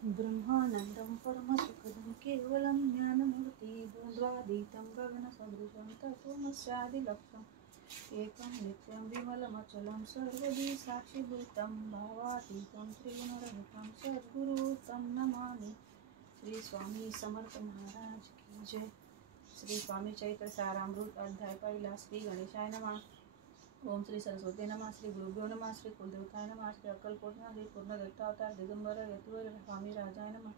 ब्रह्मानन्दं परमसुखदं केवलं ज्ञानमूर्ति द्वन्द्वातीतं गगनसदृशं तत्त्वमस्यादिलक्ष्यम् एकं नित्यं विमलमचलं सर्वदी साक्षिभूतं भावातीतं त्रिगुणरहितं सद्गुरु तं नमामि। श्री स्वामी समर्थ महाराज की जय। श्री स्वामी चैत्र सारामृत अध्याय पहिला। श्री गणेशाय नमः। ओम श्री सरस्वती नमः। श्री गुरुभ्यो नमः। श्री कुलदेवताय नमः। श्री अक्कलकोटनाथ श्री पूर्ण दत्तावतार दिगंबर यतिवर स्वामी राजाय नमः।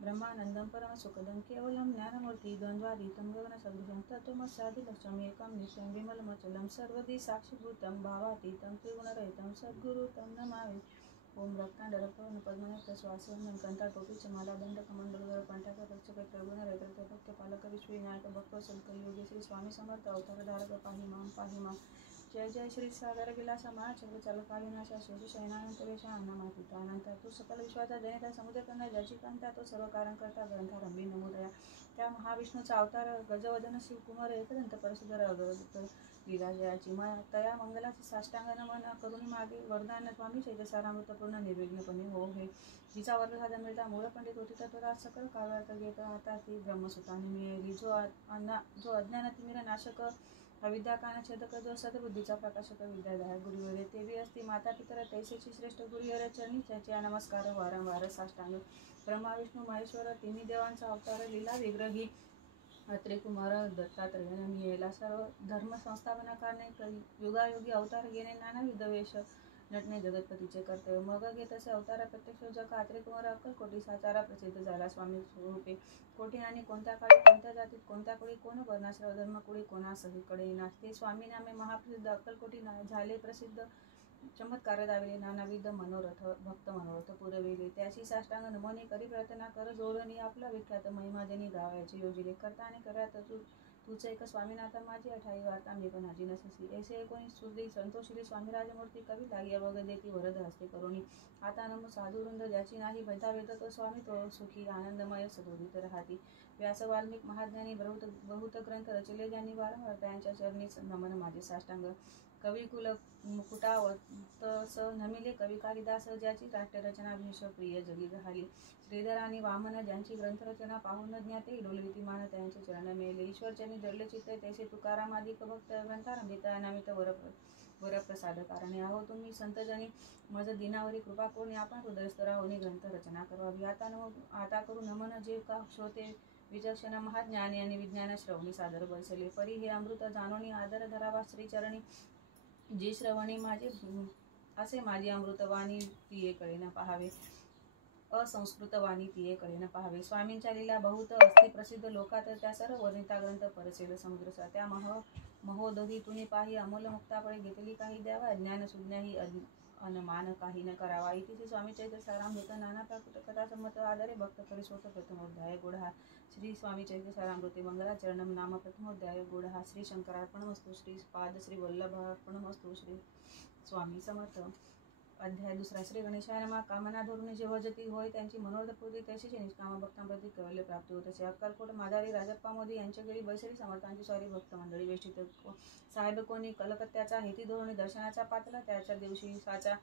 ब्रह्मानंदं परम सुखदं केवलं ज्ञानमूर्ति द्वन्द्वातीतं गगनसदृशं तत्त्वमस्यादिलक्ष्यम् एकं नित्यं विमलमचलं सर्वदी साक्षिभूतं भावातीतं त्रिगुणरहितं सद्गुरु तं नमामि। ओम रत्नांडरपवन पद्मनेत्र स्वासिवंदन कंठा टोपी माला दंड कमंडलधर कंठक रक्षक त्रिगुण रहित भक्त पालक विश्वविनायक भक्त कलियुगे श्री स्वामी समर्थ अवतार धारक पाहि मां। जय जय श्री सागर विलास महाचक्र चालका विनाशा शेष शयनानंत वेशा अन्नमातीता अनंत तू सकल विश्वाचा जनिता समुद्र कन्या ज्याची कांता तो सर्व कारण करता ग्रंथारंभी नमोदया। त्या महाविष्णूचा अवतार गजवदन शिवकुमार एकदंत परशुधर अवधूत लीलाजयाची तया मंगलाची साष्टांग नमन करुणी मागे वरदान स्वामी चैतसारामृत पूर्ण निर्विघ्नपणे हो हे। जिचा वर्ग साधा मिळता मूळ पंडित होती तत्वता सकल काव्यार्थ घेत आता ती ब्रह्मसुताने मिळेली। जो अज्ञान तिमिर नाशक अविद्या कानछेदक जो सद्बुद्धीचा प्रकाशक विद्यादायक गुरुवर तेवी असती माता पितर तैसेची श्रेष्ठ गुरुवर चरणी त्याचे नमस्कार वारंवार साष्टांग। ब्रह्मा विष्णू महेश्वर तिन्ही देवांचा अवतार लीला विग्रही त्रिकुमार दत्तात्रयाने मिळेला। सर्व धर्म संस्थापना करणे युगायोगी अवतार घेणे नानाविध वेश नटणे जगतपतीचे कर्तव्य मग घेत असे अवतार प्रत्यक्ष जगा त्रिकुमार अक्कलकोटी साचारा प्रसिद्ध झाला स्वामी स्वरूपे। कोटी आणि कोणत्या काळी कोणत्या जातीत कोणत्या कुळी कोण वर्णाश्रम धर्म कुळी कोणा सगळीकडे नाचते स्वामी नामे महाप्रसिद्ध अक्कलकोटी झाले प्रसिद्ध चमत्कार दाविले नानाविध मनोरथ भक्त मनोरथ पुरविले। त्याची साष्टांग नमोनी करी प्रार्थना कर जोडणी आपला विख्यात महिमाजनी गावायचे योजिले करता आणि करत तूच एक स्वामीनाथा माझी अठाई वार्ता मी पण हाजी नससी ऐसे एकोणी सुधी संतोषिली स्वामी राजमूर्ती कवी लागी अवघ देती वरद हस्ते करुणी आता नमो साधुवृंद ज्याची नाही भयता वेद तो स्वामी तो सुखी आनंदमय सदोदित राहती। व्यास वाल्मिक महाज्ञानी बहुत ग्रंथ रचले ज्यांनी वारंवार त्यांच्या चरणीच नमन माझे साष्टांग। कवी कुल कुटावतस नमिले कवी कालिदास ज्याची नाट्यरचना भीष प्रिय जगी झाली। श्रीधर आणि वामन ज्यांची ग्रंथरचना पाहून ज्ञाते डोलविती मान त्यांचे चरण मेले। ईश्वरचरणी जडले चित्त तैसे तुकाराम आदिक भक्त ग्रंथारंभिता नामित वरप्रसाद कारणे आहो तुम्ही संतजनी मज दिनावरी कृपा कोणी आपण हृदयस्थ राहुनी ग्रंथ रचना करावी। आता करू नमन जे का श्रोते विचक्षण महाज्ञानी आणि विज्ञान श्रवणी सादर बसले परी हे अमृत जाणोनी आदर धरावा श्रीचरणी जी श्रवणी माझे असे माझी अमृतवाणी तिये कळेन पाहावे असंस्कृतवाणी तिये कळेन पाहावे। स्वामींच्या लीला बहुत अस्ति प्रसिद्ध लोकात त्या सर्व वर्णिता ग्रंथ परसेल समुद्र त्या महोदधी तुनी पाही अमोल मुक्तापळे घेतली काही द्यावा ज्ञान सुज्ञाही अनमान काही न करावा। इति स्वामी चैत्र सारामृत नाना प्राकृत कथा संमत आदरे भक्त परिसोत प्रथमोध्याय गुढहा। श्री स्वामी चैत्र सारामृते मंगलाचरणम नाम प्रथमोध्याय गुढहा। श्री शंकरार्पणमस्तु श्री पाद श्री वल्लभार्पणमस्तु श्री स्वामी समर्थ। अध्याय दुसरा। श्री गणेशाय नमः। कामना धरून जे भजती होय त्यांची मनोरथपूर्ती तैसेचे निष्काम भक्तांप्रती कैवल्य प्राप्ती होत असे। अक्कलकोट मादारी राजप्पा मोदी यांच्या घरी बैसरी समर्थांची स्वारी भक्त मंडळी वेष्टित साहेब कोणी कलकत्त्याचा हेती धोरणी दर्शनाचा पातला त्याच्या दिवशी साचा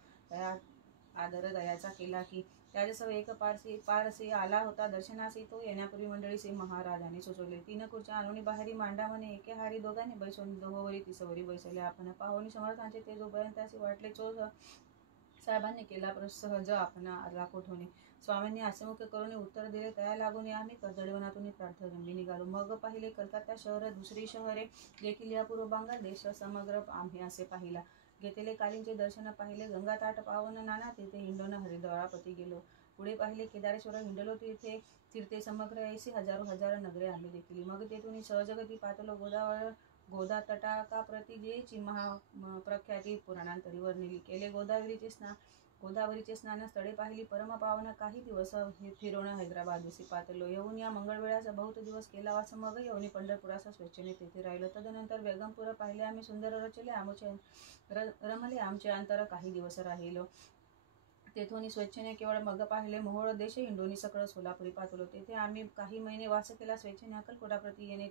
आदर दयाचा केला की त्याच्यासह एक पारसी आला होता दर्शनासी तो येण्यापूर्वी मंडळीसे महाराजांनी सुचवले। तीन खुर्च्या आणून बाहेरी मांडा म्हणे एके हारी दोघांनी बैसून दोहोवरी तिसवरी बैसले आपण पाहुणी समर्थांचे ते जोपर्यंत वाटले चो साहेबांनी केला सहज आपण आला कोठून स्वामींनी हास्यमुख करून उत्तर दिले तया लागून आम्ही कर्दळवनातून प्रार्थगंबी निघालो। मग पाहिले कलकत्ता शहर दुसरी शहरे देखील या पूर्व बंगाल देश समग्र आम्ही असे पाहिला। घेतले कालींचे दर्शन पाहिले गंगा ताट पावन नाना तीर्थे हिंडून हरिद्वारापती गेलो। पुढे पाहिले केदारेश्वर हिंडलो तीर्थे समग्र ऐसी हजार नगरे आम्ही देखील। मग तेथून सहजगती पातलो गोदा तटाका प्रति जेची महा प्रख्याती पुराणांतरी वर्णिली केले। गोदावरीचे स्नान स्थळे पाहिली परम पावन काही दिवस फिरून हैदराबादेसी पातलो येऊन या मंगळवेळास बहुत दिवस केला वास मग येऊन पंढरपुरास स्वेच्छेने तेथे राहिलो। तदनंतर बेगमपूर पाहिले आम्ही सुंदर रमले आमचे अंतर काही दिवस राहिलो। तेथून स्वेच्छेने केवळ मग पाहिले मोहोळ देश हिंडोनी सकळ सोलापुरी पातलो तेथे आम्ही काही महिने वास केला। स्वेच्छेने अक्कलकोटाप्रती येणे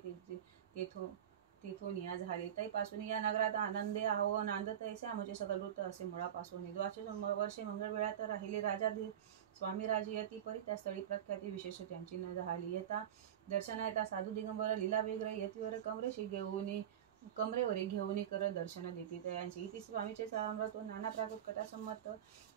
तेथून या झाले तैपासून या नगरात आनंदे आहो नांदत ऐसे आमचे सकल वृत्त असे मुळापासून 12 वर्षे मंगळवेळात राहिले। स्वामी राजे यती परी त्या स्थळी प्रख्याती विशेष त्यांची न झाली. येता दर्शना येता साधू दिगंबर लीला वेगळे यतीवर कमरेवरी घेऊन कर दर्शन देती तयांची. इति स्वामीचे सारामृत नाना प्राकृत कथा संमत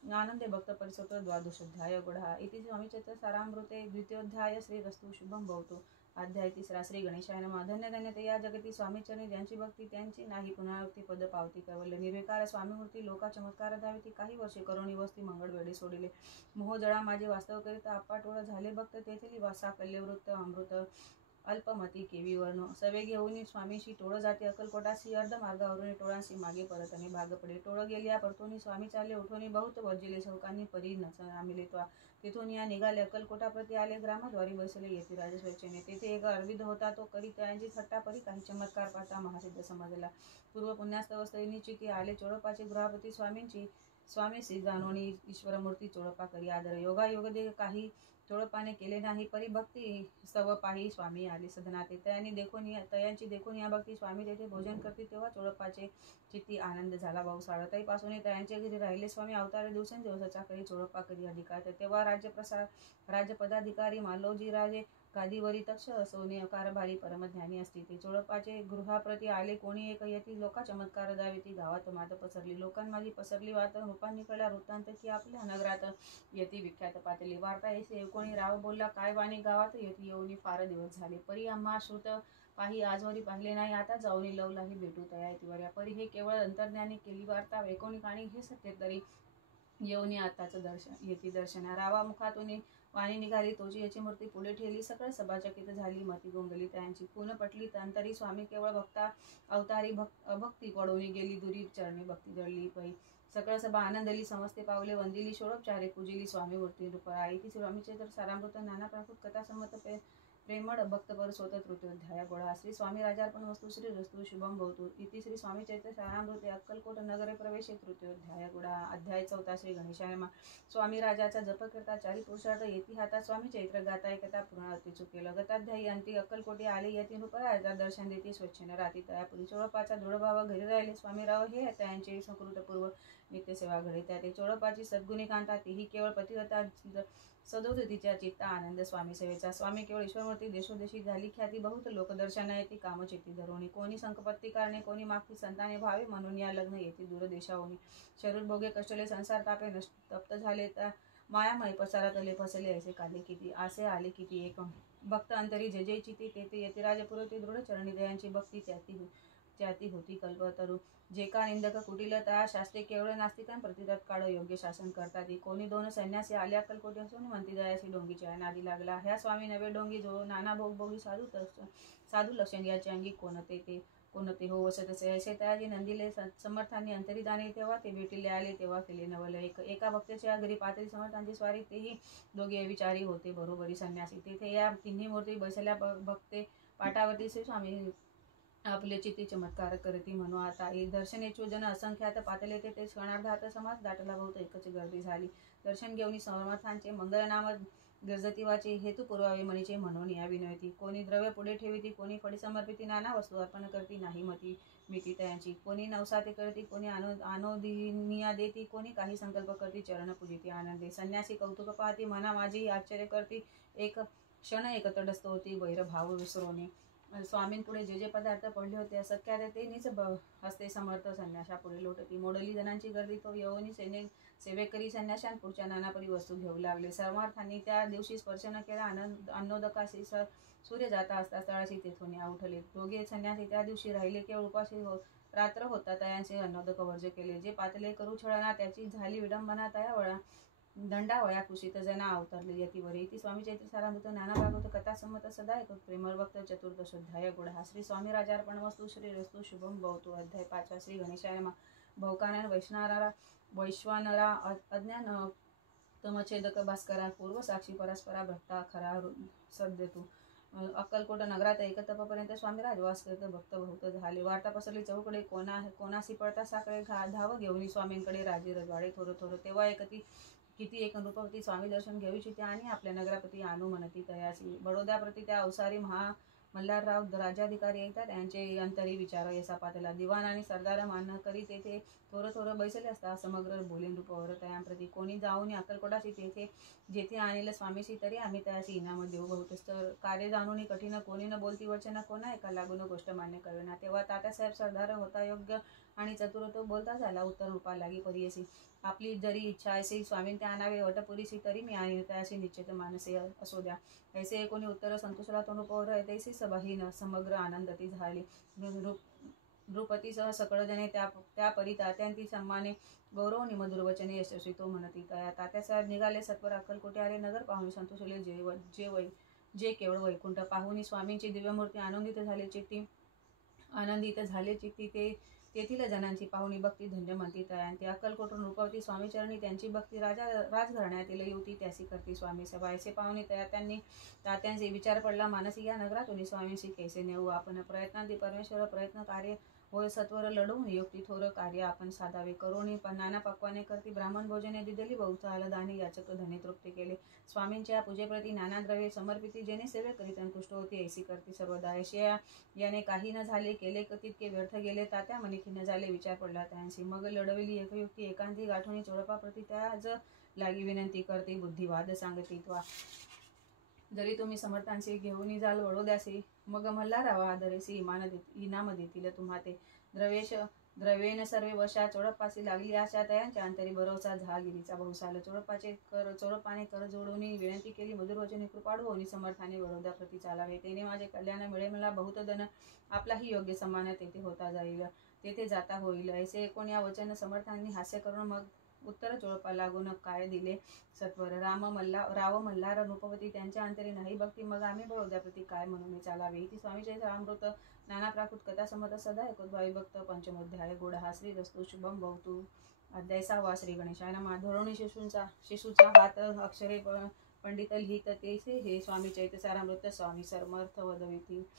आनंदे भक्त परिसोत द्वादशोध्याय गुढा. इति स्वामीचे सारामृते द्वितीयोध्याय. श्रीरस्तु शुभम भवतु. अध्याय 3. श्री गणेशाय नमः. धन्य धन्य ते या जगती स्वामीचरणी ज्यांची भक्ती त्यांची नाही पुनरावृत्ती पद पावती. कैवल्य निर्विकार स्वामीमूर्ती लोका चमत्कार धाविती. काही वर्षे करुणी वस्ती मंगळ वेळी सोडिले. मोह जळा माझे वास्तव करिता अप्पाटोळ झाले भक्त. तेथली साकल्य वृत्त अमृत अल्पमती केवी वर्ण. सवे घेऊन स्वामीशी टोळ जाते अक्कलकोटासी. अर्ध मार्गावरून टोळांशी मागे परतणे भाग पडे. टोळ गेल्या परतोनी स्वामी चालले उठोनी. बहुत वर्जिले शौकांनी परी नामिले त्वा. तिथून या निघाले अक्कलकोटाप्रती आले. ग्रामद्वारी बसले यतिराज स्वेच्छेने. तेथे एक अरविंद होता तो करी त्यांची थट्टा परी. काही चमत्कार पाहता महासिद्ध समजला. पूर्व पुण्यास्तव निश्चिती आले चोळपाचे गृहापती स्वामींची. स्वामीसी जाणोनी ईश्वरमूर्ती चोळपा करी आदर. योगायोग दे काही चोळपाने केले नाही परी भक्ती स्तव पाही स्वामी आले सदनाते. तयांची देखून या भक्ती स्वामी तेथे भोजन करते. तेव्हा चोळपाचे चित्ती आनंद झाला भाऊ. साडताईपासून तयांच्या घरी राहिले स्वामी अवतारे. दिवसेंदिवसाचा करी चोळपा करी अधिकार. तेव्हा राज्यपदाधिकारी मालोजी राजे गादीवरी तक्ष सोने कारभारी परमज्ञानी असती. ते चोळपाचे गृहाप्रती आले कोणी एक यती. लोका चमत्कार दाविती. गावात मात पसरली. लोकांमाजी पसरली वार्ता. रूपांनी कळला वृत्तांत की आपल्या नगरात यती विख्यात पातळी. वार्ता ऐसे कोणी राव बोलला काय वाणी गावात यती येऊनी फार दिवस झाले. परी आम्हा श्रुत पाही आजवरी पाहिले नाही. आता जाऊनी लवलाही भेटू तया यतीवर्या. परी हे केवळ अंतर्ज्ञानी केली वार्ता. एकोणी काणी हे सत्य तरी येऊनी आताच यती दर्शना. रावा मुखातून वाणी निघाली तोची याची मूर्ती पुढे ठेवली. सकळ सभाचकित झाली मती गोंगली त्यांची. पूर्ण पटली तंतरी स्वामी केवळ भक्ता अवतारी. अभक्ती पडोनी गेली दुरी चरणी भक्ती जळली पै. सकळ सभा आनंदली समस्ते पावले वंदिली. षोडोपचारे पूजिली स्वामी मूर्ती रूपा. इति स्वामीचे तर सारामृत नाना प्राकृत कथा संमत प्रेमळ भक्तपर स्वत तृतीयोध्याय गोळा. श्री स्वामी राजार्पण वस्तू. श्री रस्तु शुभम भवतु. इति श्री स्वामी चैत्र सारामृते अक्कलकोट नगरे प्रवेशे तृतीयोध्याय गुढा. अध्याय 4. श्री गणेशाय नमः. स्वामी राजाचा जप करता चारी पुरुषार्थ येती हातात. स्वामी चैत्र गाता ऐकता पुनरावृत्ती चुकेल. गताध्यायी अंती अक्कलकोटी आले यती रूपराजा दर्शन देती स्वच्छेने राहती तयापुरी. चोळपाचा दृढभाव घरी राहिले स्वामीराव हे त्यांचे सुकृतपूर्व नित्यसेवा घडे. त्या ते चोळपाची सद्गुणी कांता. तीही केवळ पतिव्रता सदोद तिच्या चित्ता आनंद स्वामी सेवेचा. स्वामी केवळ ईश्वरमूर्ती देशोदेशी झाली ख्याती. बहुत लोकदर्शना येती कामचित्ती धरोणी. कोणी संकपत्ती कारणे कोणी मागती संताने भावे. म्हणून या लग्न येती दूरदेशावनी. शरीर भोगे कष्टले संसार तापे तप्त झाले. मायामय पसारातले फसले ऐसे काले किती. आसे आले किती एक भक्त अंतरी जे जे चिती. तेथे यतिराज पुरवते दृढ चरणी दयांची भक्ती त्याती होती कल्पतरू. जे का निंदक कुटिलता शास्त्रे केवळ नास्तिकां प्रतिदात काळ योग्य शासन करतात. कोणी दोन संन्यासी आले अक्कलकोटी असून म्हणती दयासी डोंगीच्या नादी लागला. ह्या स्वामी नवे डोंगी जो नाना भोगभोगी साधू लक्षण याचे अंगी कोणते हो वसतसे. ऐसे तयाजी नंदिले समर्थांनी अंतरिदाने. तेव्हा ते भेटीले आले तेव्हा केले नवल. एका भक्ताच्या घरी पातळी समर्थांची स्वारी. तेही दोघे विचारी होते बरोबरी संन्यासी. तेथे या तिन्ही मूर्ती बसल्या भक्ते पाठावरती. श्री स्वामी आपले चित्ती चमत्कार करती म्हणू. आता दर्शनेचो जन असंख्यात पातले. ते क्षणार्धात समाज दाटला बहुत एकच गर्दी झाली. दर्शन घेऊन समर्थांचे मंगलनाम गर्जती वाचे. हेतू पुरवावे म्हणीचे म्हणून या विनवती. कोणी द्रव्य पुढे ठेविती कोणी फळी समर्पिती. नाना वस्तू अर्पण करती नाही मती मिती तयांची. कोणी नवसाते करती कोणी आनोदिनिया देती. कोणी काही संकल्प करती चरण पूजिती आनंदे. संन्यासी कौतुक पाहती मना माझी आश्चर्य करती. एक क्षण एक तटस्थ होती वैरभाव विसरोनी. स्वामींपुढे जे जे पदार्थ पडले होते असख्यात ते नीच हस्ते समर्थ संन्याशापुढे लोटती. मोडली जनांची गर्दी तो यवनी सेवेकरी संन्याशांपुढच्या नानापरी वस्तू घेऊ लागले. समर्थांनी त्या दिवशी स्पर्श न केला. अन्नोदकाशी सूर्य जाता असता तळाशी तेथून उठले. दोघे संन्यासी त्या दिवशी राहिले केवळ उपाशी रात्र होता तयांचे अन्नोदक वर्ज केले. जे पातले करू छळना त्याची झाली विडंबना. तया दंडावया कुशीत जना अवतरले यतीवरे. इति स्वामी चैत्र सारामृत नाना भागवत कथा संमत सदा एक प्रेमळ भक्त चतुर्दशोध्याय गुढा. श्री स्वामी राजार्पण वस्तू. श्री रस्तु शुभम भवतु. अध्याय 5. श्री गणेशाय नमः. भौकानन वैश्वानरा अज्ञान तमछेदक भास्करा. पूर्व साक्षी परस्परा भक्ता खरा सद्यतु. अक्कलकोट नगरात एक तपपर्यंत स्वामी राजवास करीत भक्त बहुत झाले. वार्ता पसरली चौकडे. कोणासी पळता साकडे धाव घेऊन स्वामींकडे राजे रजवाडे थोर. तेव्हा किती एक रूपवती स्वामी दर्शन घेऊ इच्छिते आणि आपल्या नगरापती आणू म्हणती तयासी. बडोद्याप्रती त्या अवसारी मल्हारराव राज्याधिकारी येतात यांचे अंतरी विचार येसा पातला दिवाण आणि सरदार मान करी तेथे थोरं थोरं बैसले असता समग्र बोलीन रूपवर तयांप्रती कोणी जाऊन अक्कलकोटाची तेथे जेथे आणले स्वामीशी तरी आम्ही त्याशी इनाम देऊ बहुतेक कार्य जाणून कठीण कोणी न बोलती वचन कोणा एका लागून गोष्ट मान्य कळविना तेव्हा तात्यासाहेब सरदार होता योग्य आणि चतुर तो बोलता झाला उत्तर रूपा लागी परियसी आपली जरी इच्छा असे स्वामी त्या आणावे वटपुरीशी तरी मी आणि त्याशी निश्चित मानसे असो द्या ऐसे कोणी उत्तर संतोषला तो रूपवर तैसी सभाहीन समग्र आनंदती झाली नृपतीसह सकळ जने त्या परी तात्यांती सन्माने गौरवनी मधुर वचने यशस्वी तो म्हणती तया तात्यासाहेब निघाले सत्वर अक्कलकोटे आले नगर पाहून संतोषले जे केवळ वैकुंठ पाहुनी स्वामींची दिव्यमूर्ती आनंदित झाले चित्ती ते तेथील जनांची पाहुणी भक्ती धन्य म्हणती तया ती अक्कलकोटून रूपवती स्वामीचरणी त्यांची भक्ती राजघराण्यातील युवती त्यासी करती स्वामी सभा ऐसे पाहुणे तया तात्यांचे विचार पडला मानसी या नगरातून स्वामींशी कैसे नेऊ आपण प्रयत्नांती परमेश्वर प्रयत्न कार्य होय सत्वर लढवून युक्ती थोर कार्य आपण साधावे करोणी नाना पक्वाने करती ब्राह्मण भोजने दिलेली बहुचाल दानी याचक धने तृप्ती केले स्वामींच्या पूजेप्रती नाना द्रव्ये समर्पिती जेणे सेवे करीत अंतुष्ट होती ऐसी करती सर्वदा ऐशिया याने काही न झाले केले तितके व्यर्थ गेले तात्या मनी खिन्न झाले विचार पडला त्यांची मग लढविली एकयुक्ती एकांती गाठोनी चोळपाप्रती त्याज लागी विनंती करते बुद्धिवाद सांगती त्वा जरी तुम्ही समर्थांशी घेऊन जाल वडोद्यासी मग मल्हारावा आदरेसी इनाम देतील तुम्हा ते द्रव्येन सर्वे वशा चोळप्पासी लागली आशा तयांच्या अंतरी भरोसा झागिरीचा बहुसाल चोळपाने कर जोडून विनंती केली मधुर वचने कृपाळू होनी समर्थाने वडोद्या प्रती चालावे तेने माझे कल्याण मिळे मला बहुत धन आपलाही योग्य समान तेथे होता जाईल तेथे जाता होईल ऐसे एकूण या वचन समर्थांनी हास्य करून मग उत्तर चोळपा लागून काय दिले सत्वर राव मल्हार रूपवती त्यांच्या अंतरी नाही भक्ती मग आम्ही बळोद्याप्रती काय म्हणून चालावे ती स्वामीचे अमृत नाना प्राकृत कथा समत सदा एकोद्भावी भक्त पंचमोध्याय गोड हा श्री रस्तू शुभम भवतु अध्याय 6 श्री गणेशाय नमः धोरणी शिशूचा हात अक्षरे पंडित लिहित तेसे हे स्वामी चैतसारामृत स्वामी समर्थ वदविती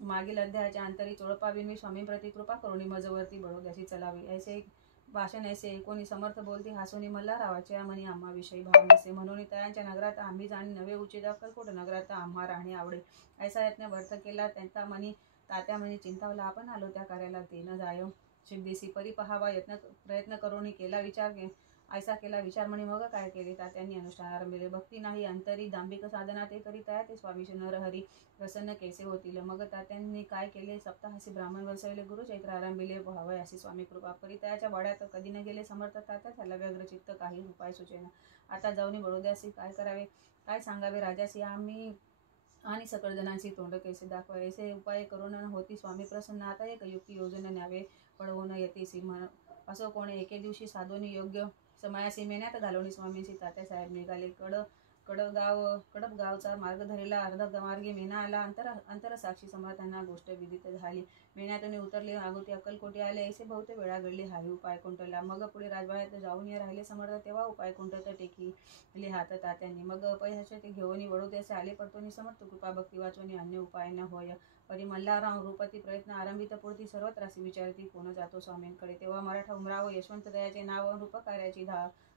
मागील अध्यायाच्या अंतरी चोळपाविन स्वामी प्रति कृपा करुणी मजवरती बळोद्याशी चलावे ऐसे भाषण ऐसे कोणी समर्थ बोलती हासोनी मल्हारावाच्या मनी आम्हा विषयी भाव नसे म्हणून तयांच्या नगरात आम्ही जाणे नवे उचित अक्कलकोट नगरात आम्हा राहणे आवडे ऐसा यत्न व्यर्थ केला त्यांचा मनी तात्या मनी चिंतावला आपण आलो त्या कार्याला ते न जाय शिवदेसी परी पहावा प्रयत्न करून केला ऐसा केला विचार म्हणे मग काय केले तात्यांनी अनुष्ठान आरंभिले भक्ती नाही अंतरी दांभिक साधना ते करीत आहे ते स्वामीचे नरहरी प्रसन्न कैसे होतील मग तात्यांनी काय केले सप्ताहासी ब्राह्मण बसवले गुरु चैत्र आरंभिले व्हावय अशी स्वामी कृपा परितयाच्या वाड्यात कधी न गेले समर्थ तात्या त्याला व्यग्रचित्त काही उपाय सुचेना आता जाऊन बडोद्यासी काय करावे काय सांगावे राजासी आम्ही आणि सकळ जणांची तोंड कैसे दाखवावे ऐसे उपाय करून होती स्वामी प्रसन्न आता एक युक्ती योजना न्यावे पळवून येतेसी असो कोणी एके दिवशी साधोनी योग्य समायासी मेन्यात घालवणी स्वामींशी तात्यासाहेब निघाले कडपगावचा मार्ग धरला अर्ध मार्गे मेना आला अंतरसाक्षी समर्थांना गोष्ट विदित झाली मेन्यातून उतरले आगोती अक्कलकोटी आले ऐसे बहुत वेळा घडले हाही उपाय कुंटला मग पुढे राजवाड्यात जाऊन राहिले समर्थ तेव्हा उपाय कुंटत टेकी लिहात तात्यांनी मग अपयश ते घेऊन वडोद्याचे आले परतोनी समर्थ कृपा भक्ती वाचवणी अन्य उपाय न होय परी मल्हारराव रूपती प्रयत्न आरंभित पुरती सर्वत्रासी विचारती कोण जातो स्वामींकडे तेव्हा मराठा उमराव यशवंत दयाचे नाव रूप कार्याची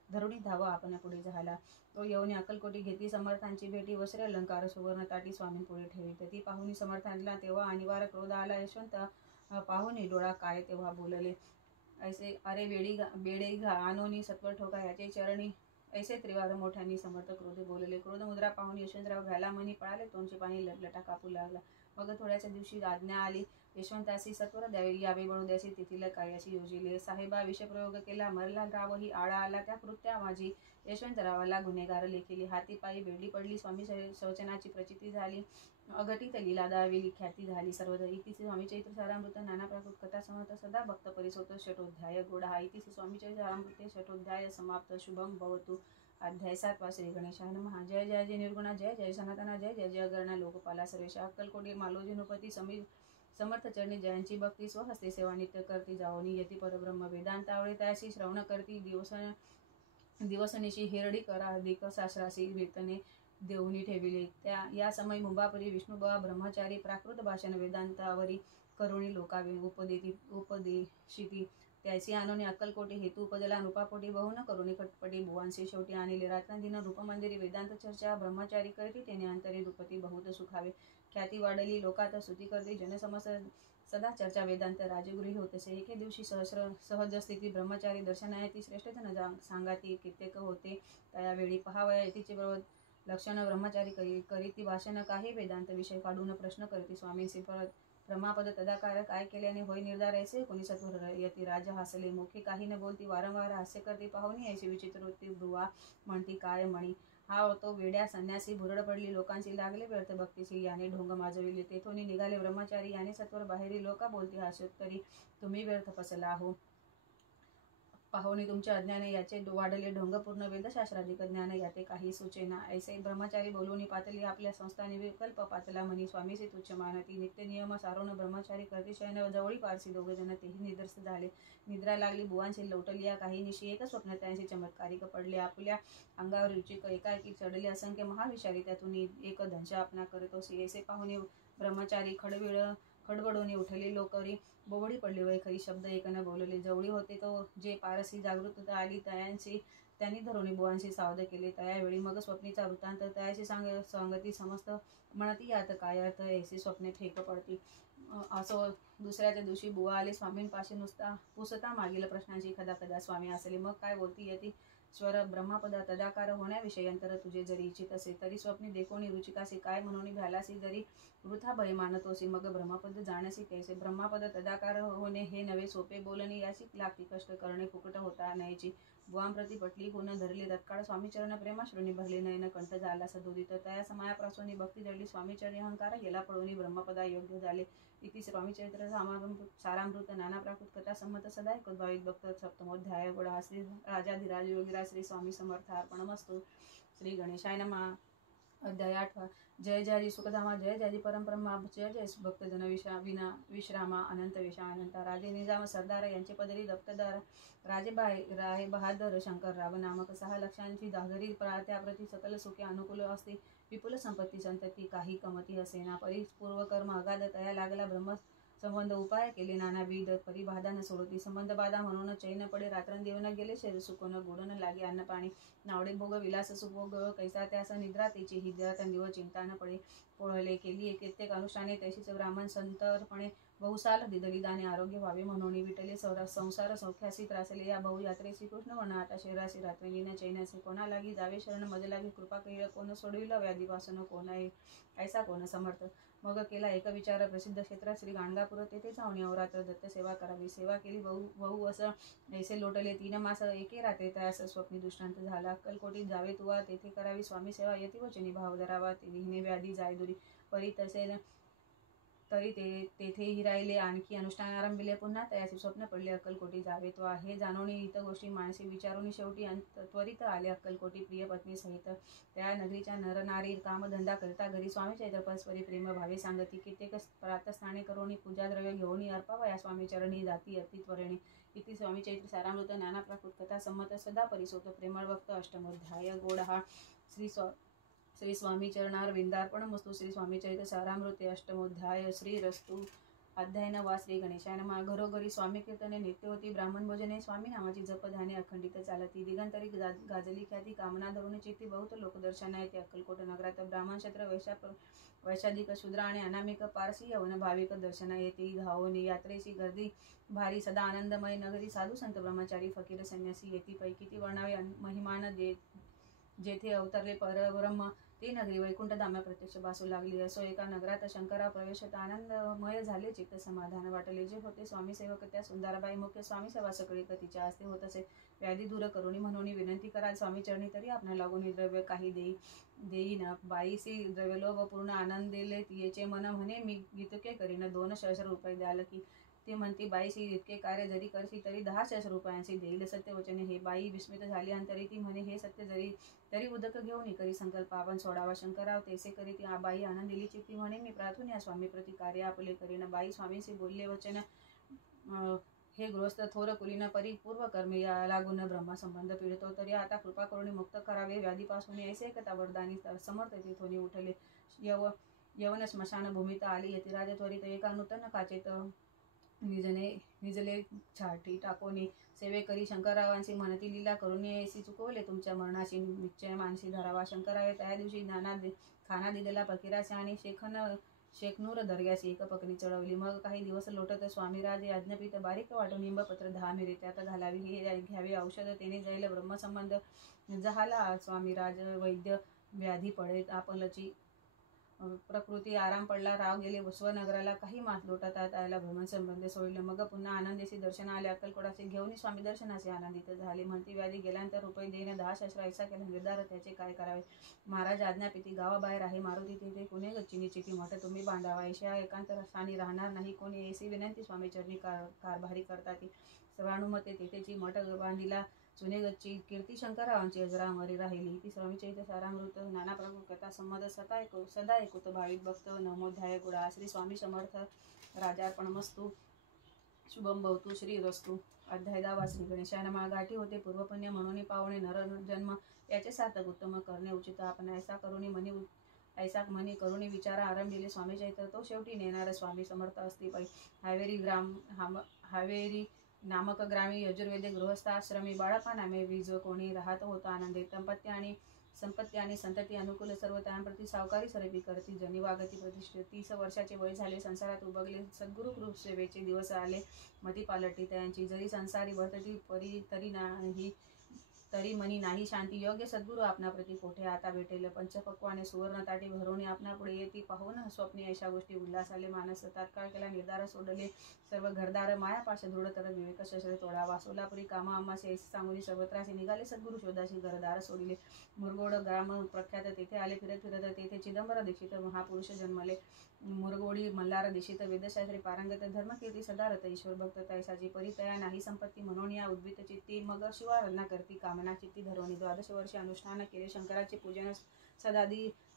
धरुणी धावा आपण पुढे झाला तो येऊन अक्कलकोटी घेतली समर्थांची भेटी वस्त्र अलंकार सुवर्ण ताटी स्वामी पुढे ठेवी ती पाहुणी समर्थांना तेव्हा अनिवार्य क्रोध आला यशवंत पाहुणी डोळा काय तेव्हा बोलले ऐसे अरे बेडे घा आणोनी सत्वर ठोका याचे चरणी ऐसे त्रिवार मोठ्यांनी समर्थ क्रोध बोलले क्रोध मुद्रा पाहून यशवंतराव घ्यायला मनी पळाले तोंडचे पाणी लटलटा कापू लागला मग थोड्याच्या दिवशी आज्ञा आली यशवंतासी सत्वर द्यावे यावे बडोद्यासी तेथील कार्याची योजिले साहेबा विषप्रयोग केला मल्हाररावही आळा आला त्या कृत्या माझी यशवंतरावाला गुन्हेगार लेखिली हाती पायी बेडली पडली स्वामी शौचनाची प्रचिती झाली अघटित लीला दाविली ख्याती झाली सर्वदा इतिसी स्वामी चैत्र सारामृत नाना प्राकृत कथा समर्थ सदा भक्त परिसोत षटोध्याय गोडा हा इतिसी स्वामी चैत्र सारामृते षटोध्याय समाप्त शुभम भवतु अध्याय 7 श्री गणेशाय नमः जय जय जय निर्गुणा जय जय सनातना जय जय जय गणा लोकपाला सर्वेश अक्कलकोटी मालोजी नृपती समर्थ चरणी जयांची भक्ती स्वहस्ते सेवा नित्य करती जाओनी यती परब्रह्म वेदांत आवळे त्याशी श्रवण करती दिवसनिशी हिरडी करा अधिक शास्त्रासी वेतने देऊनी ठेविले त्या या समय मुंबापरी विष्णुबा ब्रह्मचारी प्राकृत भाषण वेदांतावरी करुणी लोकावे उपदेशिती त्याची आणून अक्कलकोटी हेतू उपजला रूपापोटी बहु न करुणी खटपटी भुवांशी शेवटी आणले रात्रंदिन रूपमंदिरी वेदांत चर्चा ब्रह्मचारी करीती तेने अंतरी रूपती बहुत सुखावे ख्याती वाढली लोकात स्तुती करती जनसमस सदा चर्चा वेदांत राजगृही होतसे एके दिवशी सहज स्थिती ब्रह्मचारी दर्शनायती श्रेष्ठ जन सांगाती कित्येक होते त्यावेळी पहावया येतीचे लक्षण ब्रह्मचारी करीती भाषण काही वेदांत विषय काढून प्रश्न करती स्वामींशी परत ब्रह्मापद तदाकार काय केल्याने होय निर्धार ऐसे कोणी सत्वर यती राजा हसले मुखी काही न बोलती वारंवार हास्य करती पाहुणी ऐशी विचित्र वृत्ती ब्रुवा म्हणती काय म्हणी हा होतो वेड्या संन्यासी भुरड पडली लोकांची लागले व्यर्थ भक्तीशी याने ढोंग माजविले तेथून निघाले ब्रह्मचारी याने सत्वर बाहेरी लोका बोलती हास्योत्तरी तुम्ही व्यर्थ फसला हो पाहुणी तुमचे अज्ञान याचे वाढले ढोंग पूर्ण वेदशास्त्राधिक ज्ञान याते काही सुचेना ऐसे ब्रह्मचारी बोलून पातली आपल्या संस्थाने विकल्प पातला म्हणी स्वामीचे तुच्छ मानती नित्य नियम सारून ब्रह्मचारी करती शयन जवळी पारसी दोघे जण तेही निदर्श झाले निद्रा लागली बुवांशी लवटलिया काही निशी एक स्वप्न त्यांचे चमत्कारिक पडले आपल्या अंगावर रुचिक एकाएकी चढले असंख्य महाविषारी त्यातून एक दंश आपणा करतो ऐसे पाहुणे ब्रह्मचारी खडबडून उठले लोकरी बोबडी पडली वय खरी शब्द एकन बोलले जवळी होते तो जे पारसी जागृतता आली त्यांनी धरून बुवांशी सावध केले त्यावेळी मग स्वप्नीचा वृत्तांत तयाशी सांगती समस्त म्हणती यात काय अर्थ ऐसी स्वप्ने ठेक पडती असो दुसऱ्याच्या दिवशी बुवा आले स्वामींपाशी नुसता पुसता मागील प्रश्नांची कदा स्वामी असले मग काय बोलती येते स्वर ब्रह्मपद तदाकार होण्याविषयी अंतर तुझे जरी इच्छित असे तरी स्वप्नी देखोनी रुचिकासे काय म्हणून भ्यालासी जरी वृथा भय मानतोसी मग ब्रह्मपद जाणसी कैसे ब्रह्मपद तदाकार होणे हे नवे सोपे बोलणे याची लागती कष्ट करणे फुकट होता नाहीची बुवांप्रती पटली गुण धरले तत्काळ स्वामीचरण प्रेमाश्रुनी भरले नयन कंठ झाला सदोदित त्या समायापासून भक्ती जडली स्वामीचरणी अहंकार गेला पळून ब्रह्मपदा योग्य झाले इति स्वामीचरित्र सारामृत नाना प्राकृत कथा संमत सदा भाविक भक्त सप्तमोध्याय गोडा श्री राजाधिराज योगीराज श्री स्वामी समर्थ अर्पणमस्तु श्री गणेशाय नमः अध्याय 8 जय जय सुखधामा जय जय परमब्रह्मा जय जय भक्तजन विना विश्रामा अनंत विषा अनंता राजे निजाम सरदार यांचे पदरी दप्तरदार राय बहादर शंकर राव नामक 6 लक्षांची दागरी त्याप्रती सकल सुखे अनुकूल असते विपुल संपत्ती संतती काही कमती असेना परिपूर्व कर्म अगाध तया लागला ब्रह्म संबंध उपाय केले नानाविध परिबाधा न सोडती संबंध बाधा म्हणून चैन पडे रात्रंदिवन गेले शरीर सुकोन गोडन लागे अन्न पाणी नावडे भोग विलास सुभोग कैसा त्यास निद्रा त्याची ही दिव चिंता न पडे पोळले केली कित्येक अनुष्ठाने तशीच ब्राह्मण संतरपणे बहुसाल दिदलिदाने आरोग्य व्हावे म्हणून विटले संसार सौख्यासी त्रासले या बहु यात्रेसी कृष्ण वर्ण आता शरीराशी रात्रंदिन चैनाचे कोणा लागी जावे शरण मज लागे कृपा करील कोण सोडविल व्याधीपासून कोण आहे ऐसा कोण समर्थ मग केला एक विचार प्रसिद्ध क्षेत्र श्री गाणगापूर तेथे जाऊन अवरात्र दत्त सेवा करावी सेवा केली बहु असं ऐसे लोटले 3 मास एके रात्री त्यास स्वप्नी दृष्टांत झाला अक्कलकोटीत जावे तुवा तेथे करावी स्वामी सेवा यती वचनी भाव धरावा तिने व्याधी जाय दुरी परी तसे तरी तेथेही राहिले आणखी अनुष्ठान आरंभिले पुन्हा त्याचे स्वप्न पडले अक्कलकोटी जावे तो हे जाणून इतर गोष्टी माणसे विचारून शेवटी त्वरित आले अक्कलकोटी प्रिय पत्नी सहित त्या नगरीच्या नरनारी कामधंदा करता घरी स्वामी चैत्र परस्परी प्रेम भावे सांगती कित्येक प्रातस्नाने करून पूजा द्रव्य घेऊन अर्पावया स्वामी चरणी जाती अति त्वरेने इति स्वामी चैत्र सारामृत नाना प्राकृत कथा संमत सदा परिसोत प्रेमळ भक्त अष्टमोध्याय गोड हा श्री स्वामी चरणार विंदार्पणमस्तु श्री स्वामी चरित्र सारामृते अष्टमोध्याय श्री रस्तु अध्याय 9 श्री गणेशाय नमः घरोघरी स्वामी कीर्तने नित्य होती ब्राह्मण भोजने स्वामी नामाची जपध्याने अखंडित चालती दिगंतरी गाजली ख्याती कामना धरून चित्ती बहुत लोकदर्शन येते अक्कलकोट नगरात ब्राह्मण क्षत्र वैशाधिक शूद्र आणि अनामिक पारसी यवन भाविक दर्शना येते धावनी यात्रेची गर्दी भारी सदा आनंदमय नगरी साधू संत ब्रह्मचारी फकीर संन्यासी येती पैकी ती वर्णावे महिमान जेथे अवतरले परब्रह्म ती नगरी वैकुंठ धाम्या प्रत्यक्ष भासू लागली असो एका नगरात शंकरा प्रवेशात आनंदमय झाले चित्त समाधान वाटले जे होते स्वामी सेवक त्या सुंदरबाई मुख्य स्वामी सेवा सगळी तिच्या हस्ते होत असे व्याधी दूर करुणी म्हणून विनंती कराल स्वामी चरणी तरी आपणा लागून द्रव्य काही देईन बाईसी द्रव्यलोभ पूर्ण आनंद दिले तिचे मन म्हणे मी गीतके करीन 2 सहस्र रुपये द्याल की ती म्हणती बाईशी इतके कार्य जरी करशी तरी 10 सहस्र रुपयांची देईल सत्यवचने हे बाई विस्मित झाली आणि तरी ती म्हणे हे सत्य तरी उदक घेऊन करी संकल्प आपण सोडावा शंकरराव तेसे करी ती बाई आनंदिली चित्ती म्हणे मी प्रार्थून या स्वामी प्रति कार्य आपले करीन बाई स्वामींशी बोलले वचन हे गृहस्थ थोर कुलीन परिपूर्व कर्मे लागून ब्रह्मा संबंध पिळतो तरी आता कृपा करून मुक्त करावे व्याधीपासून ऐसे कथा वरदानी समर्थ तिथोनी उठले यवन स्मशान भूमीत आली यतिराज त्वरित एका नूतन काचेत निजले छाटी टाकोनी सेवे करी शंकररावांची म्हणती लीला करून येसी चुकवले तुमच्या मरणाची निश्चय मानसी धरावा. शंकरावे त्या दिवशी खाना दिलेला फकीराचे आणि शेखनूर दर्ग्याची एक पकनी चढवली. मग काही दिवस लोटत स्वामीराज यज्ञपीठ बारीक वाटून निंबपत्र 10 मिरी त्यात घालावी. हे घ्यावे औषध तेने जाईल ब्रह्मसंबंध जहाला. स्वामीराज वैद्य व्याधी पडे आपलची प्रकृती आराम पडला. राव गेले स्वनगराला. काही मास लोटत आला ब्रह्मसंबंध सोडले. मग पुन्हा आनंदेशी दर्शन आले. अक्कलकोटाचे घेऊन स्वामी दर्शनाचे आनंदित झाले. म्हणती व्याधी गेल्यानंतर रुपये देणे 10 शस्त्र ऐसा केला निर्धार त्याचे काय करावे. महाराज आज्ञापिती गावाबाहेर आहे मारुती तेथे कुणे गच्चिनी चिठी मठ तुम्ही बांधावा. ऐशा एकांत स्थानी राहणार नाही कोणी ऐसी विनंती स्वामी चरणी कारभारी करतात. सर्वानुमते तेथेची मठ बांधिला. जुने गच्ची कीर्ती शंकररावांची अजरामरी राहिली. ती स्वामीचरित्र सारामृत नाना प्रभू कथा संमत सदा ऐकुत भाविक भक्त नमोध्याय गुडा. श्री स्वामी समर्थ राजार्पणमस्तु. शुभम भवतु श्री रस्तु. अध्याय 10 श्री गणेशायन नमः. गाठी होते पूर्वपुण्य म्हणून पावणे नर जन्म याचे सार्थक उत्तम करणे उचित. आपण ऐसा मनी करुणी विचार आरंभिले स्वामी चैत्र तो शेवटी नेणार स्वामी समर्थ असती पै. हावेरी नामक ग्रामी यजुर्वेदे गृहस्थाश्रमी बाळापा नामे वीज कोणी राहत होता आनंदे. संपत्ती आणि संतती अनुकूल सर्व त्यांप्रती सावकारी सरेपी करती जनी वागती प्रतिष्ठित. 30 वर्षाचे वय झाले. संसारात उबगले. सद्गुरु कृप सेवेचे दिवस आले. मती पालटली त्यांची. जरी संसारी वर्तती तरी मनी नाही शांती. योग्य सद्गुरु आपणाप्रती कोठे आता भेटेल. पंचपक्वाने सुवर्ण ताटी भरवणे आपणापुढे येती पाहून स्वप्नी अशा गोष्टी उल्हास आले. मानस तात्काळ केला निर्धार सोडले सर्व घरदार. मायापाश दृढ तर विवेक शस्त्र तोडावा. सोलापुरी कामा आम्हासे ऐसे सांगून सर्वत्रासी निघाले सद्गुरु शोधाशी घरदार सोडिले. मुरगोड ग्राम प्रख्यात तेथे आले फिरत तेथे चिदंबर दीक्षित महापुरुष जन्मले. मुरगोडी मल्हार दीक्षित वेदशास्त्री पारंगत धर्मकीर्ती सदारथ ईश्वर भक्त तैसाची परितया नाही संपत्ती म्हणून या उद्भित चित्ती. मग शिवाराधना करती कामना चित्ती धरवणी. 12 वर्षे अनुष्ठान केले शंकराचे पूजन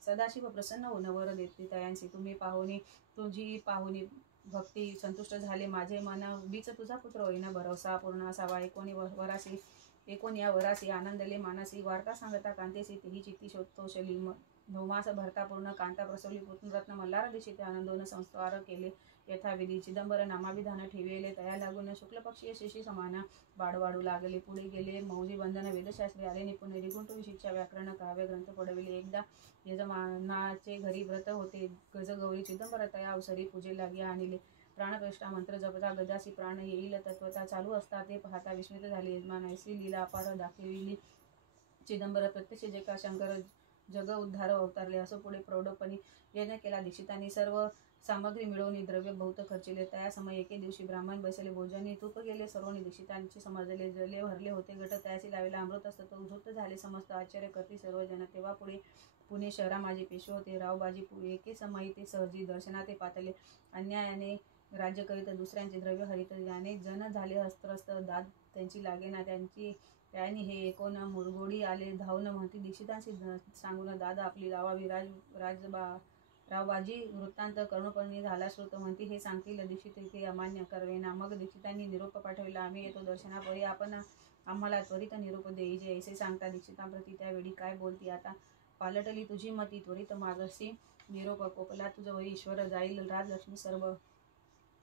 सदाशिव प्रसन्न होऊन वर देते तयांसी. तुझी पाहुणी भक्ती संतुष्ट झाले माझे मन. बीच तुझा पुत्र होईना भरवसा पूर्ण असावा. एकूण या वरासी आनंदले मानसी. वार्ता सांगता कांतेसी तेही चित्ती शोधतोषली. 9 मास भरता पूर्ण कांता प्रसवली पुत्ररत्न मल्हार दीक्षित आनंदोन संस्कार केले यथाविधी. चिदंबर नामाभिधान ठेविले तया लागून शुक्लपक्षीय शिशी समान वाढू लागले. पुढे गेले मौजी बंधन वेदशास्त्री आले निपुण. निगुंठ शिक्षा व्याकरण काव्य ग्रंथ पडविले. एकदा यजमानाचे घरी व्रत होते गजगौरी. चिदंबर तया अवसरी पूजे लागी आणले. प्राणप्रतिष्ठा मंत्र जपता गदासी प्राण येईल तत्वता चालू असता ते पाहता विस्मित झाले. यजमान ऐसी लीला अपार दाखविली. चिदंबर प्रत्यक्ष जे का शंकर जग उद्धार अवतारले असो पुढे प्रौढपणी यज्ञ केला. दीक्षितांनी सर्व सामग्री मिळवून द्रव्य बहुत खर्चिले. त्या समय एके दिवशी ब्राह्मण बसले भोजनी तूप गेले सर्वनी. दीक्षितांची समजले जले भरले होते घट तयासी लावेला अमृत असत उद्धृत झाले समस्त आश्चर्य करती सर्वजन. तेव्हा पुणे शहरा माझे पेशवे होते रावबाजी. एके समयी ते सहजी दर्शनाते पातले. अन्यायाने राज्य करीत दुसऱ्यांचे द्रव्य हरित. याने जन झाले हस्त्रस्त दाद त्यांची लागेना. त्यांनी हे ऐकून मुरगोडी आले धावून. म्हणती दीक्षितांशी सांगून दादा आपली लावावी. रावबाजी वृत्तांत करुणपणे झाला श्रुत. म्हणती हे सांगतील दीक्षित ते अमान्य करवेना. मग दीक्षितांनी निरोप पाठविला आम्ही येतो दर्शनापरी आपण आम्हाला त्वरित निरोप देईजे ऐसे सांगता. दीक्षितांप्रती त्यावेळी काय बोलती आता पालटली तुझी मती त्वरित मागसी निरोप. कोपला तुझ वरी ईश्वर जाईल राजलक्ष्मी सर्व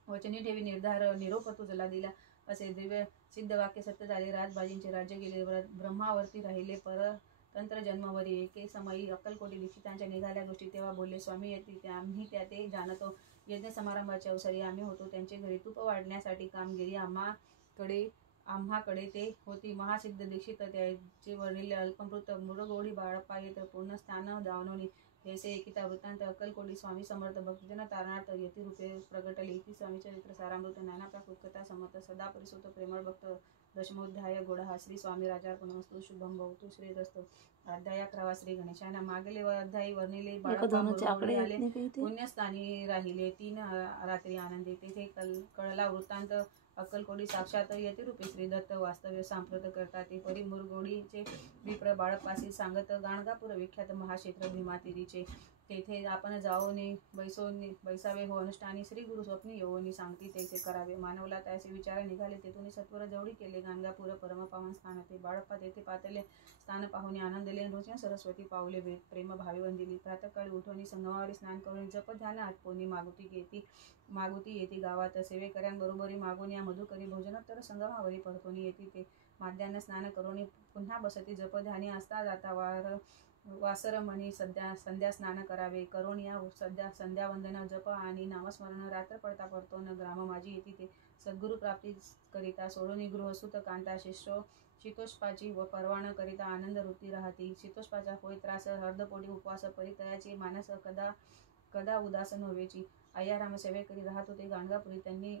वचनी ठेवी निर्धार निरोप तुझला दिला असे दिव्य सिद्ध वाक्य सत्य झाले. राजबाजींचे राज्य गेले. ब्रह्मावरती राहिले परतंत्र जन्मवरी. एके समयी अक्कलकोटी दीक्षितांच्या निघाल्या गोष्टी तेव्हा बोलले स्वामी येते आम्ही त्या ते जाणतो. यज्ञ समारंभाच्या अवसरी आम्ही होतो त्यांचे घरी. तूप वाढण्यासाठी कामगिरी आम्हाकडे ते होती. महासिद्ध दीक्षित त्याचे वडील अल्पमृत मुरगोडी बाळप्पा येत पूर्ण स्थान दावनोनी. ऐसे एकिता वृत्तांत अक्कलकोटी स्वामी समर्थ भक्तजन तारणार्थ यतिरूपे प्रगटले. इति स्वामी चरित्र सारामृत नाना प्राकृत कथा समर्थ सदा परिसुत प्रेमळ भक्त. 10मोध्याय गोडा. श्री स्वामी राजार्पणमस्तु. शुभम भवतु श्री रस्तु. अध्याय 11 श्री गणेशायन मागेले अध्यायी वर्णिले. बाळप्पा मुरगोडी आले पुण्यस्थानी राहिले 3 रात्री आनंदी. तेथे कळला वृत्तांत अक्कलकोटी साक्षात यतिरूपी श्री दत्त वास्तव्य सांप्रत करता ते परी मुरगोडीचे विप्र बाळप्पासी सांगत गाणगापूर विख्यात महाक्षेत्र भीमातिरीचे तेथे आपण जाओनी बैसावे हो अनुष्ठानी श्री गुरु स्वप्नी येऊनी सांगती तैसे करावे मानवला त्याचे विचार निघाले तेथून सत्वर जवळी केले गाणगापूर परम पावन स्थान ते बाळप्पा तेथे पातले स्थान पाहुणे आनंदले नृत्य सरस्वती पावले प्रेम भावी वंदिली प्रातःकाळी उठवणी संगमावरी स्नान करून जप ध्यान आटपोनी मागुती येते गावात सेवेकऱ्यांबरोबरी मागून या मधुकरी भोजनोत्तर संगमावरी परतोनी येते ते माध्यान्ह स्नान करून पुन्हा बसती जप ध्यानी असता जाता वासरमणी संध्या स्नान करावे करून या संध्या वंदन जप आणि नामस्मरण रात्र पडता परतोन ग्राम माझी येते ते सद्गुरु प्राप्ती करिता सोडून गृहसुत कांता शीतोष्पाची व परवान करिता आनंद वृत्ती राहती शीतोष्पाचा होय त्रास हर्दपोटी उपवास परितयाची मानस कदा उदास नव्हेची अय्याराम सेवे करी राहत होते गाणगापुरी त्यांनी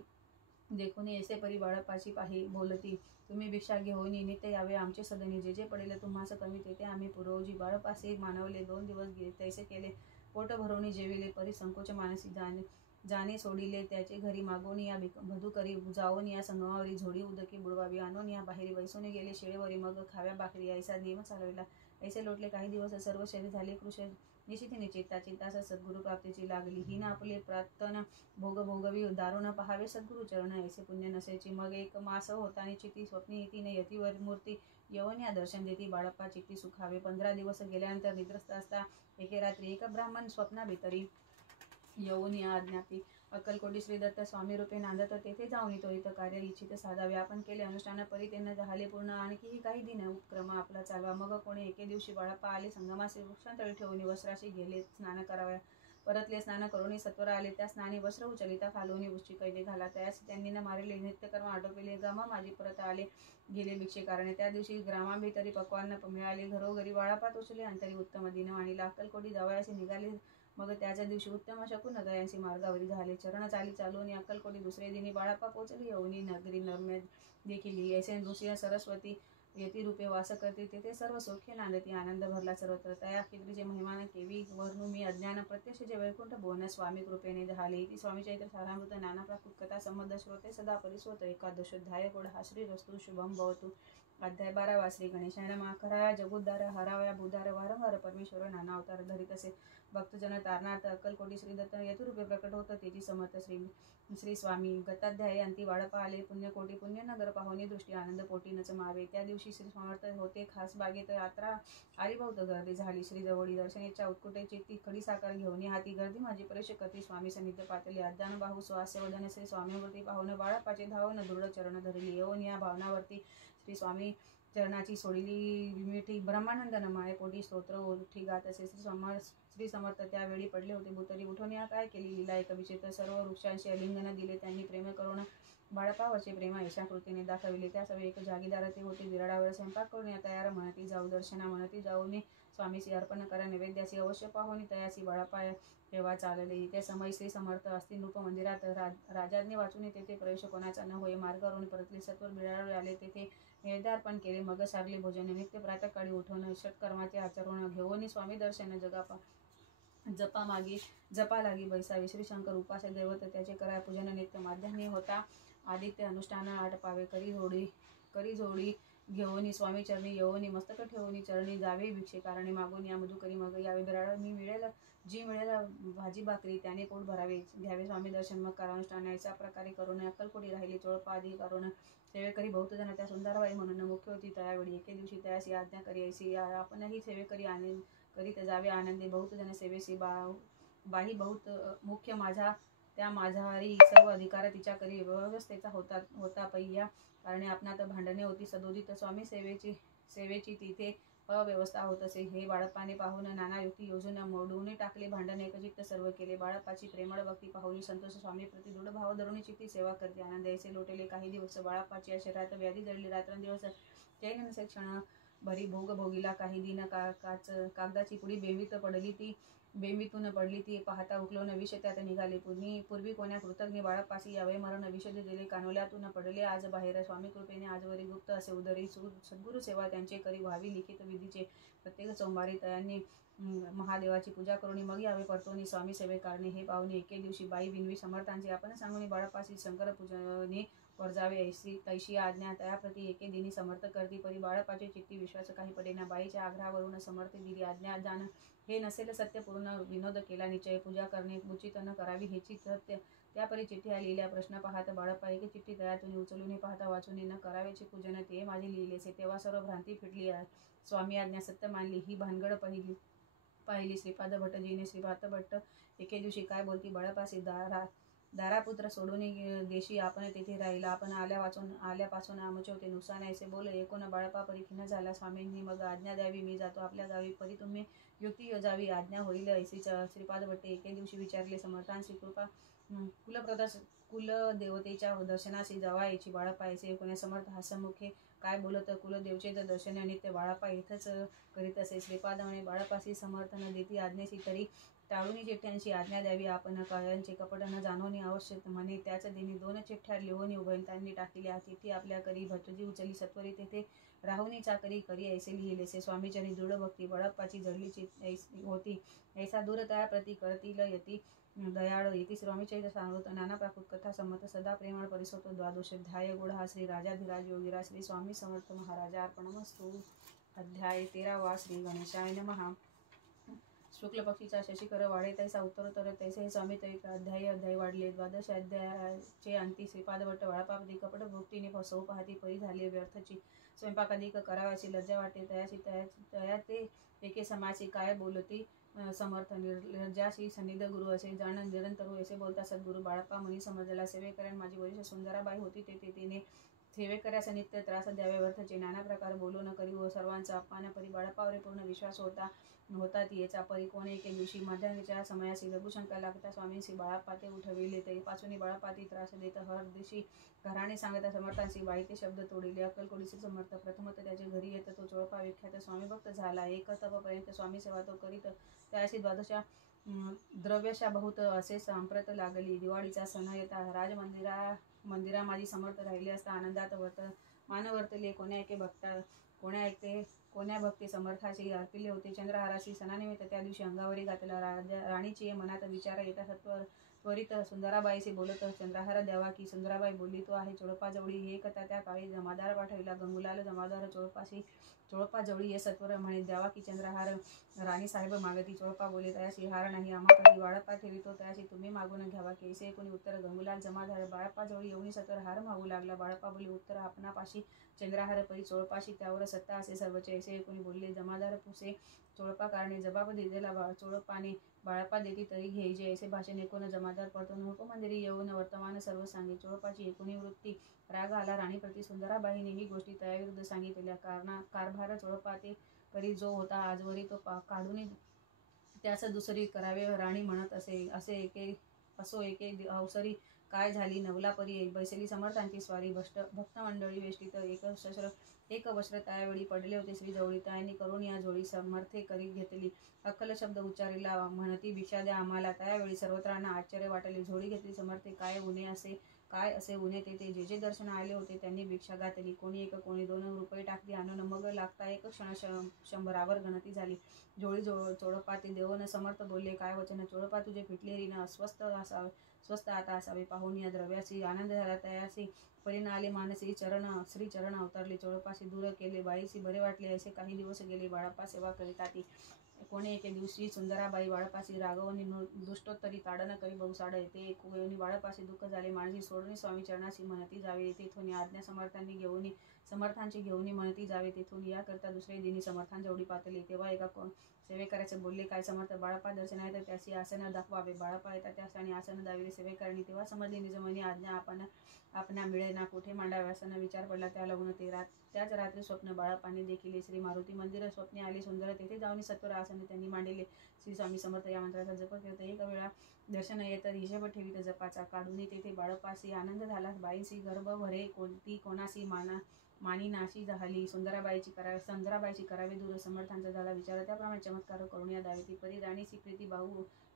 देखून ऐसे परी बाळप्पाची पाही बोलती तुम्ही भिक्षा घेऊन नित्य यावे आमचे सदनी जे पडेल तुम्हास कमी तेथे आम्ही पुरवजी बाळप्पासे मानवले 2 दिवस तैसे केले पोट भरवणी जेविले परी संकोच मानसी जाणे सोडिले त्याचे घरी मागून या भदुकरी जाऊन या संगमावरी झोडी उदकी बुडवावी आणून या बाहेरी बैसून गेले शेळेवरी मग खाव्या भाकरी ऐसा नियम चालविला ऐसे लोटले काही दिवस सर्व शरीर झाले कृष निशितीने चित्तास सद्गुरु प्राप्तीची लागली ही ना आपले प्रार्थना भोगवी दारुण पहावे सद्गुरु चरण ऐसे पुण्य नसेची मग 1 मास होतानी चित्ती स्वप्नी येतीने यतीवर मूर्ती येऊन या दर्शन देती बाळप्पा चित्ती सुखावे 15 दिवस गेल्यानंतर निद्रस्थ असता एके रात्री एक ब्राह्मण स्वप्ना भितरी येऊन या आज्ञापी अक्कलकोटी श्री दत्त स्वामी रूपे नांदत तेथे जाऊन त्वरित कार्य इच्छित साधावे आपण केले अनुष्ठान परी त्यांना झाले पूर्ण आणखीही काही दिन उपक्रम आपला चालवा मग कोणी एके दिवशी बाळप्पा आले संगमासे वृक्षांतळी ठेवून वस्त्राशी गेले स्नान कराव्या परतले स्नान करून सत्वर आले त्या स्नानी वस्त्र उचलिता खालून उच्ची कैले घाला त्यास त्यांनी न मारले नित्यकर्म आटोपले गमा माझी परत आले गेले भिक्षे कारणे त्या दिवशी ग्रामाभितरी पक्वान्न मिळाले घरोघरी बाळप्पा तोचले अंतरी उत्तम दिन आणिला अक्कलकोटी जावयाचे निघाले मग त्याच्या दिवशी उत्तम शकून नगरांशी मार्गावरी झाले चरण चालून अक्कलकोटी दुसरे दिनी बाळप्पा पोचली येऊनी नगरी नर्मे देखील ऐसे नृसिंह सरस्वती यतिरूपे वास करते तेथे सर्व सौख्य नांदती आनंद भरला सर्वत्र तया खिद्रीचे महिमान केवी वर्णू मी अज्ञान प्रत्यक्ष जे वैकुंठ बोन स्वामी कृपेने झाले ती स्वामी चैत्र सारामृत नाना प्राकृत कथा संबंध श्रोते सदा परिस्वत एकादशोध्याय कोड हा श्री रस्तु शुभम भवतु अध्याय 12 श्री गणेशाय नमः कराया जगुद्धार हरावया भूधार वारंवार परमेश्वर नाना अवतार धरित असे भक्तजन तारणार्थ अक्कलकोटी श्री दत्त यतिरूपे प्रकट होत तेची समर्थ श्री स्वामी गताध्याय अंती बाळप्पा आले पुण्यकोटी पुण्यनगर पाहुणी दृष्टी आनंद पोटी नच मावे त्या दिवशी श्री समर्थ होते खास बागेत यात्रा आरीभोवत गर्दी झाली श्री जवळी दर्शनेच्या उत्कुटेची ती खडी साकार घेऊन हाती गर्दी माझी परेश करती स्वामी सन्निध पातली अज्ञान बाहू स्वास्य वदन श्री स्वामीवरती पाहुन बाळप्पाचे धावन दृढ चरण धरली येऊन या भावनावरती श्री स्वामी चरणाची सोडली मिठी ब्रह्मानंद नमाळे पोटी स्तोत्र उठी गात असे श्री समर्थ त्यावेळी पडले होते भूतरी उठून या काय केली लीला एक विचित्र सर्व वृक्षांशी अलिंगन दिले त्यांनी प्रेम करून बाळप्पावरचे प्रेम अशा कृतीने दाखविले त्या सगळे एक जागीदार ते होते विराडावर स्वयंपाक करून या तयार म्हणती जाऊ दर्शना म्हणती जाऊन स्वामीची अर्पण करा नैवेद्याची अवश्य पाहुणी तयाची बाळप्पा तेव्हा चालले त्या समय श्री समर्थ असतील रूप मंदिरात राजाज्ञे वाचून तेथे प्रवेश कोणाचा न होय मार्गावरून परतले सत्वर बिराड आले तेथे नैवेद्यार्पण केले मग सारले भोजन नित्य प्रातःकाळी उठवून षटकर्माचे आचरण घेऊन स्वामी दर्शन जपा लागी बैसावे श्री शंकर उपास दैवत त्याचे करा पूजन नित्य माध्यान्ही होता आदित्य अनुष्ठान आटपावे करी जोडी घेऊन स्वामी चरणी येऊन मस्तक ठेवून चरणी जावे भिक्षे कारणे मागून या मधुकरी मग यावे बिराड मी मिळेल भाजी भाकरी त्याने पोट भरावे घ्यावे स्वामी दर्शन मग करानुष्ठान याच्या प्रकारे करून अक्कलकोटी राहिली चोळपा आदी करून सेवेकरी बहुत जण त्या सुंदरबाई म्हणून मुख्य होती त्यावेळी एके दिवशी त्याशी आज्ञा करी ऐसी आपणही सेवेकरी करीत जावे आनंदी बहुत जण सेवेशी बाही बहुत मुख्य माझ्यावरी सर्व अधिकार तिच्या करी व्यवस्थेचा होता पहिया कारणे आपणात भांडणे होती सदोदित स्वामी सेवेची तिथे अव्यवस्था होत असे हे बाळप्पाने पाहून नाना युक्ती योजना मोडून टाकले भांडण एकचित्त सर्व केले बाळप्पाची प्रेमळ भक्ती पाहुनी संतोष स्वामी प्रति दृढ भाव धरून चित्ती सेवा करते आनंद ऐसे लोटेले काही दिवस बाळप्पाची शरीरात व्याधी जडली रात्रंदिवस चैन नसे क्षण भरी भोग भोगीला काही दिन कागदाची पुडी बेंबीतून पडली ती पाहता उकलवून विष त्यात निघाले पूर्वी कोण्या कृतज्ञ बाळप्पासी यावे मरण विषद दिले कानोल्यातून पडले आज बाहेर स्वामी कृपेने आजवरी गुप्त असे उदरी सद्गुरु सेवा त्यांचे करी व्हावी लिखित विधीचे प्रत्येक सोमवारी त्यांनी महादेवाची पूजा करून मग यावे परतोनी स्वामी सेवे कारणे. हे पाहुणे एके दिवशी बाई विनवी समर्थांची आपण सांगून बाळापाशी शंकर पूजनी वर्जावे ऐसी तैशी आज्ञा त्याप्रती एके दिनी समर्थ करती. परी बाळापाचे चित्ती विश्वास काही पडेना. बाईच्या आग्रहावरून समर्थ दिली आज्ञा. जाण हे नसेल सत्य पूर्ण विनोद केला निश्चय. पूजा करणे उचित न करावी हेची सत्य त्यापरी चिठ्ठी लिहिल्या. प्रश्न पाहत बाळप्पा एक चिठ्ठी तयातून उचलून पाहता वाचून न करावेचे पूजन ते माझे लिहिलेसे. तेव्हा सर्व भ्रांती फिटली. स्वामी आज्ञा सत्य मानली. ही भानगड पाहिली श्रीपाद भट्टजीने. श्रीपाद भट्ट एके दिवशी काय बोलती बाळापाशी. दारापुत्र सोडून देशी आपण तेथे राहिला. आपण आल्यापासून आमचे होते नुकसान ऐसे बोल एकूण बाळपा परी खिन्न झाला. स्वामींनी मग आज्ञा द्यावी. मी जातो आपल्या गावी. परी तुम्ही युक्ती योजावी. आज्ञा होईल ऐसी श्रीपाद भट्टे एके दिवशी विचारले. समर्थांची कृपा कुलदेवतेच्या दर्शनाशी जवा यायची बाळप्पा ऐसे कोण्या समर्थ हसमुखे काय बोलत. कुलदेवचे दर्शन नित्य बाळप्पा इथंच करीत असे. श्रीपाद म्हणे बाळप्पाशी समर्थन देती आज्ञेशी तरी टाळून चिठ्ठ्यांची आज्ञा द्यावी. आपण कायांचे कपट न जाणवणे आवश्यक म्हणे. त्याच दिनी 2 चिठ्ठ्या लिहून उभयतांनी टाकल्या. तिथी आपल्या करी भट्टजी उचली सत्वरी तेथे राहुनी चाकरी करी ऐसे लिहिलेसे. स्वामीचरणी दृढ भक्ती बाळप्पाची जडलीची होती. ऐसा दूर त्याप्रती करतील यती दयाळ येती. स्वामीचरित्र सांगतो नाना प्राकृत कथा संमत सदा प्रेमळ परिसोतो. द्वादश अध्याय गुढ श्री राजाधिराज योगीरा श्री स्वामी समर्थ महाराजा अर्पणमस्तु. अध्याय 13 श्री गणेशाय नमः. शुक्ल पक्षीचा शशिकर वाढे तैसा उत्तरोत्तर तैसे हे स्वामी चरित्र. अध्याय वाढले. 12 अध्यायाचे अंती. श्रीपाद भट्ट बाळापापदी कपट भोगतीने फसवू पाहती. परी झाली व्यर्थची. स्वयंपाकाधिक करावाची लज्जा वाटे तया ते एके समाची काय बोलती समर्थ. निर्लज्जाशी सन्निध गुरु असे जाण निरंतरू ऐसे बोलता सद्गुरु. बाळप्पा मनी समजला. सेवेकऱ्यान माझी वरिष्ठ सुंदराबाई होती तेथे तिने सेवेकऱ्यास नित्य त्रास द्यावे व्यर्थचे. नाना प्रकार बोलू न करी व सर्वांचा अपमान परी. बाळप्पावर पूर्ण विश्वास होता ती याचा परी. कोण एके दिवशी मध्याच्या समयासी लघुशंका लागता स्वामींशी बाळप्पा ते उठविले. तरीपासून बाळप्पा ती त्रास देत हर दिवशी घराणे सांगता समर्थांशी बाई ते शब्द तोडिले. अक्कलकोडीचे समर्थ प्रथमत त्याचे घरी येत तो चोळपा विख्यात स्वामी भक्त झाला. एक तपपर्यंत स्वामी सेवा तो करीत. त्याशी द्वादशा द्रव्यशा बहुत असे सांप्रत लागली. दिवाळीचा सण येता मंदिरा माझी समर्थ राहिले असता आनंदात वर्तले. कोण्या भक्ती समर्थाशी अर्पिले होते. चंद्रहाराशी सणानिमित्त त्या दिवशी अंगावरी घातला. राणीची मनात विचार येता त्वरित सुंदराबाईशी बोलत चंद्रहार द्यावा की. सुंदराबाई बोलली तो आहे चोळपाजवळी. हे कथा त्या काळी जमादार पाठविला. गंगूलाल जमादार चोळपाजवळी ये सत्वर म्हणे द्यावा की चंद्रहार. राणी साहेब मागती. चोळपा बोले तयाशी हार नाही आम्हापरी. बाळप्पा ठेवितो तयाशी तुम्ही मागून घ्यावा की. ऐसे कोणी उत्तर. गंगूलाल जमादार बाळप्पाजवळी येऊन सत्वर हार मागू लागला. बाळप्पा बोले उत्तर आपणापाशी चंद्रहार परी चोळपाशी त्यावर सत्ता असे सर्वचे. ऐसे कोणी बोलले. जमादार पुसे चोळपा कारणे जबाब दिलेला चोळपाने बाळप्पा देती तरी घेईजे. ऐसे भाषण ऐकून जमादार परतून उपमंदिरी येऊन वर्तमान सर्व सांगे. चोळपाची एकूणी वृत्ती. राग आला राणीप्रती. सुंदराबाईने ही गोष्टी तयाविरुद्ध सांगितलेल्या. कारभार चोळपा ते करी जो होता आजवरी तो काढून त्यास दुसरी करावे राणी म्हणत असो एके अवसरी काय झाली. नवला परी बैसली समर्थांची स्वारी. भक्तमंडळी वेष्टीत एक वस्त्र त्यावेळी पडले होते श्रीजवळी. त्यांनी करून या जोडी समर्थे करीत घेतली. अक्कल शब्द उच्चारिला म्हणती भिक्षा द्या आम्हाला. त्यावेळी सर्वत्रांना आश्चर्य वाटले. झोळी घेतली समर्थे. काय असे उणे ते जे दर्शन आले होते त्यांनी भिक्षा घातली. कोणी 1 कोणी 2 रुपये टाकली आणून. मग लागता एक क्षण 100वर गणती झाली. झोळी चोळपा ते देऊन समर्थ बोलले काय वचन. चोळपा तुझे फिटले रीन स्वस्त आता असावे. पाहून या द्रव्याची आनंद झाला. तयासी परीना आले मानसी श्री चरण अवतरले. चोळपाशी दूर केले. बाईसी बरे वाटले. असे काही दिवस गेले. बाळप्पा सेवा करीता ती. कोणी एके दिवशी सुंदराबाई बाळप्पाशी रागवणी दुष्टोत्तरी ताडन करी बहुसाड येते. एक बाळप्पाशी दुःख झाले. माणसी सोडून स्वामी चरणाशी म्हणती जावे. तेथून आज्ञा समर्थांची घेऊनी म्हणती जावे. तेथून या करता दुसरे दिनी समर्थांजवळी पातली. तेव्हा एका सेवेकऱ्याचे बोलले काय समर्थ. बाळप्पा दर्शन येतात त्याची आसन दाखवावे. बाळप्पा येतात त्या स्थानी आसन दाविले सेवेकरांनी. तेव्हा समजले निजमनी आज्ञा आपणा मिळे ना. कुठे मांडावे असा विचार पडला त्या लग्न ते. त्याच रात्री स्वप्न बाळप्पाने देखील. श्री मारुती मंदिर स्वप्ने आले सुंदर. तेथे जाऊन सत्वर आसन त्यांनी मांडिले. श्री स्वामी समर्थ या मंत्राचा जप करत एक वेळा दर्शन येत हिशेब ठेवीत जपाचा. काढून तेथे बाळप्पाशी आनंद झाला. बाईंशी गर्भ भरे. कोणती कोणाशी मानी नाशी झाली. सुंदराबाईची करावे दूर. समर्थांचा झाला विचार. त्याप्रमाणे चमत्कार करून या दावे ती. परी राणीची प्रीती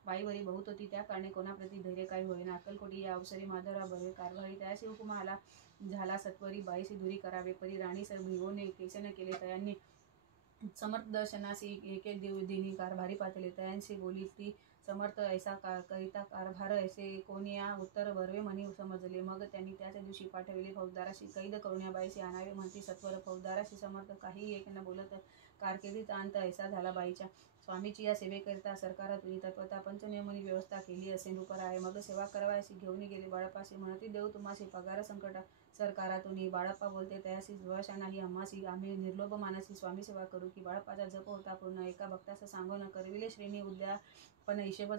बाईवरी बहुत होती. त्या कारणे कोणाप्रती धैर्य काही होईना. अक्कलकोटी या अवसरी माधवराव भरे कारभारी. तयाशी हुकुम आला झाला सत्वरी बाईशी दुरी करावे. परी राणीस भिवून केसन केले. तयांनी समर्थ दर्शनासी एक एक दिनी कारभारी पातले तयांशी बोली ती समर्थ ऐसा करिता कारभार ऐसे कोणी या उत्तर बर्वे म्हणी समजले. मग त्यांनी त्याच दिवशी पाठविले. फौजदाराशी कैद करून या बाईशी आणावे म्हणती सत्वर. फौजदाराशी समर्थ काही एक न बोलत कारकिर्दीत अंत ऐसा झाला बाईच्या. स्वामीची या सेवेकरिता सरकारातून तत्वता पंचनियमनी व्यवस्था केली असे नृपराय. मग सेवा करावयाशी घेऊन गेले बाळप्पाशी म्हणती देऊ तुम्हाशी पगार संकट सरकारातून. बाळप्पा बोलते तयाशी द्वेषा नाही आम्हाशी. आम्ही निर्लोभ मानसी स्वामी सेवा करू की. बाळप्पाचा जप होता पूर्ण. एका भक्तास सांगून करविले श्रेणी उद्या पण हिशेब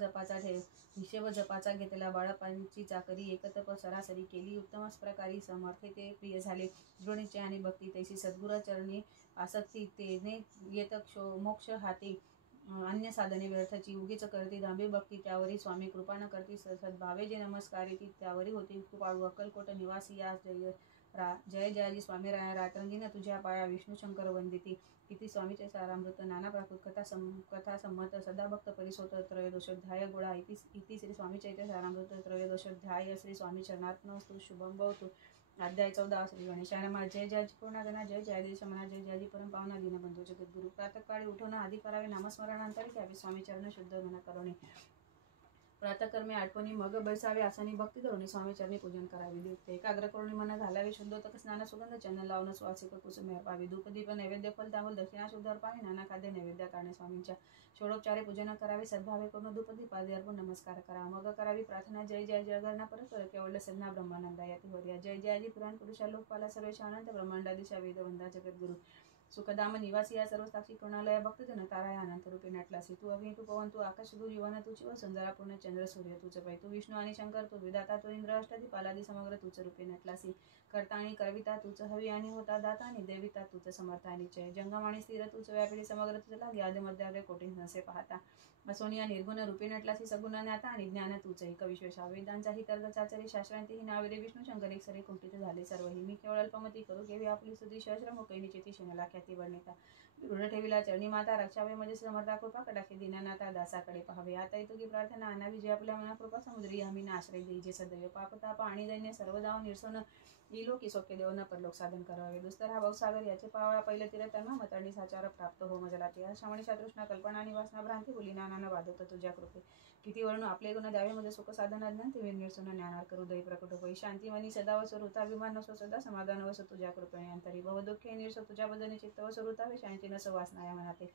जपाचा घेतला. बाळप्पांची चाकरी एकतप सरासरी केली. उत्तमच प्रकारे समर्थे ते प्रिय झाले. दृढनिश्चय आणि भक्ती तैसी सद्गुराचरणी आसक्ती तेने येत मोक्ष हाती. अन्य साधने व्यर्थची उगीच करती दांभी भक्ती त्यावरी स्वामी कृपा न करती. सद्भावे जे नमस्कारी ती त्यावरी होती कृपाळू. अक्कलकोट निवासी या जय जयाजी स्वामी राटंगीन तुझ्या पाया विष्णू शंकर वंदिती. किती स्वामीचे सारामृत नाना प्राकृत कथा संमत सदाभक्त परिसोत त्रयोदशोध्याय गोळा. इति श्री स्वामी चैत्य सारामृत त्रयोदशोध्याय. श्री स्वामी चरणार्पणमस्तु. शुभम भवतु. अध्याय 14. श्री गणेशाय नमः. जय जयाजी पूर्णागणा. जय जयादेश म्हणा. जय जयाजी परम पावना दीनबंधू जगद्गुरु. प्रातःकाळी उठून आधी करावे नामस्मरणांतरी घ्यावे स्वामी चरण शुद्ध मन करुणे. प्रातःकर्मे आठवणी मग बैसावे आसनी भक्ती धरुणी. स्वामी चरणी पूजन करावे. दीप्त एकाग्र करुणी मन घालावे शुद्धोदक स्नान सुगंध चंदन लावून सुवासिक कुसुमे अर्पावे. धूपदीप नैवेद्य फल तांबूल दक्षिणा शुद्ध अर्पावे. नाना खाद्य नैवेद्य कारणे स्वामींच्या षोडोपचारे पूजन करावे. सद्भावे करून धूपदीप आदी अर्पण नमस्कार करावा. मग करावी प्रार्थना. जय जय जगन्ना परत केवळ सन्ना ब्रह्मानंदा याती वर्या. जय जयाजी पुराण पुरुषा लोकपाला सर्वेश अनंत ब्रह्मांडादिशा वेदवंदा जगद्गुरु. सुखधाम निवासी या सर्व साक्षी करुणालया भक्तजन ताराया अनंत रूपे नटलासी. तू अग्नि तू पवन तू आकाश तू जीवन तू चिव संजरा पूर्ण चंद्र सूर्य तूच पै. तू विष्णू आणि शंकर तू विधाता तू इंद्र अष्टादी पालादी समग्र तूच रूपे नटलासी. करता आणि करविता तूच हवी आणि होता दाता आणि देविता तूच समर्थ आणि जय. जंगम आणि स्थिर तूच व्यापिडी समग्र तुझ लागे आदि मध्यावरे कोटी नसे पाहता. असोनिया निर्गुण रूपे नटलासी सगुण ज्ञाता आणि ज्ञान तूच एक विश्वेशा. वेदांचाही तर्क चाचरी शास्त्रांतीही नावेरे विष्णू शंकर एक सरे कुंठित झाले सर्वही. मी केवळ अल्पमती करू केवी आपली स्तुती सहस्र मुखैनी चिती शनला ख्याती वर्णिता. दृढ ठेविला चरणी माता रक्षावे म्हणजे समर्था कृपा कडाके दीनानाथा दासाकडे पहावे. आता येतो की प्रार्थना आणावी जे आपल्या मना कृपा समुद्री आम्ही आश्रय देई. जे सदैव पापताप आणि दैन्य सर्व दाव निरसन इलोकी सोके देव न परलोक साधन करावे. दुस्तर हा भावसागर याचे पावळा पहिले तीरतर्मा मतरणी साचार प्राप्त हो मजला. ते श्रवणी शातृष्णा कल्पना आणि वासना भ्रांती बोली नाना बाधत तुझ्या कृपे. किती वर्ण आपले गुण द्यावे म्हणजे सुख साधन अज्ञान ते निर्सुन ज्ञानार करू दई प्रकट होई. शांती मनी सदा व स्वरूता अभिमान नसो सदा समाधान वस तुझ्या कृपेने अंतरी. भवदुःखे निर्स तुझ्या भजने चित्त व स्वरूता शांती नस वासनाया मनाते.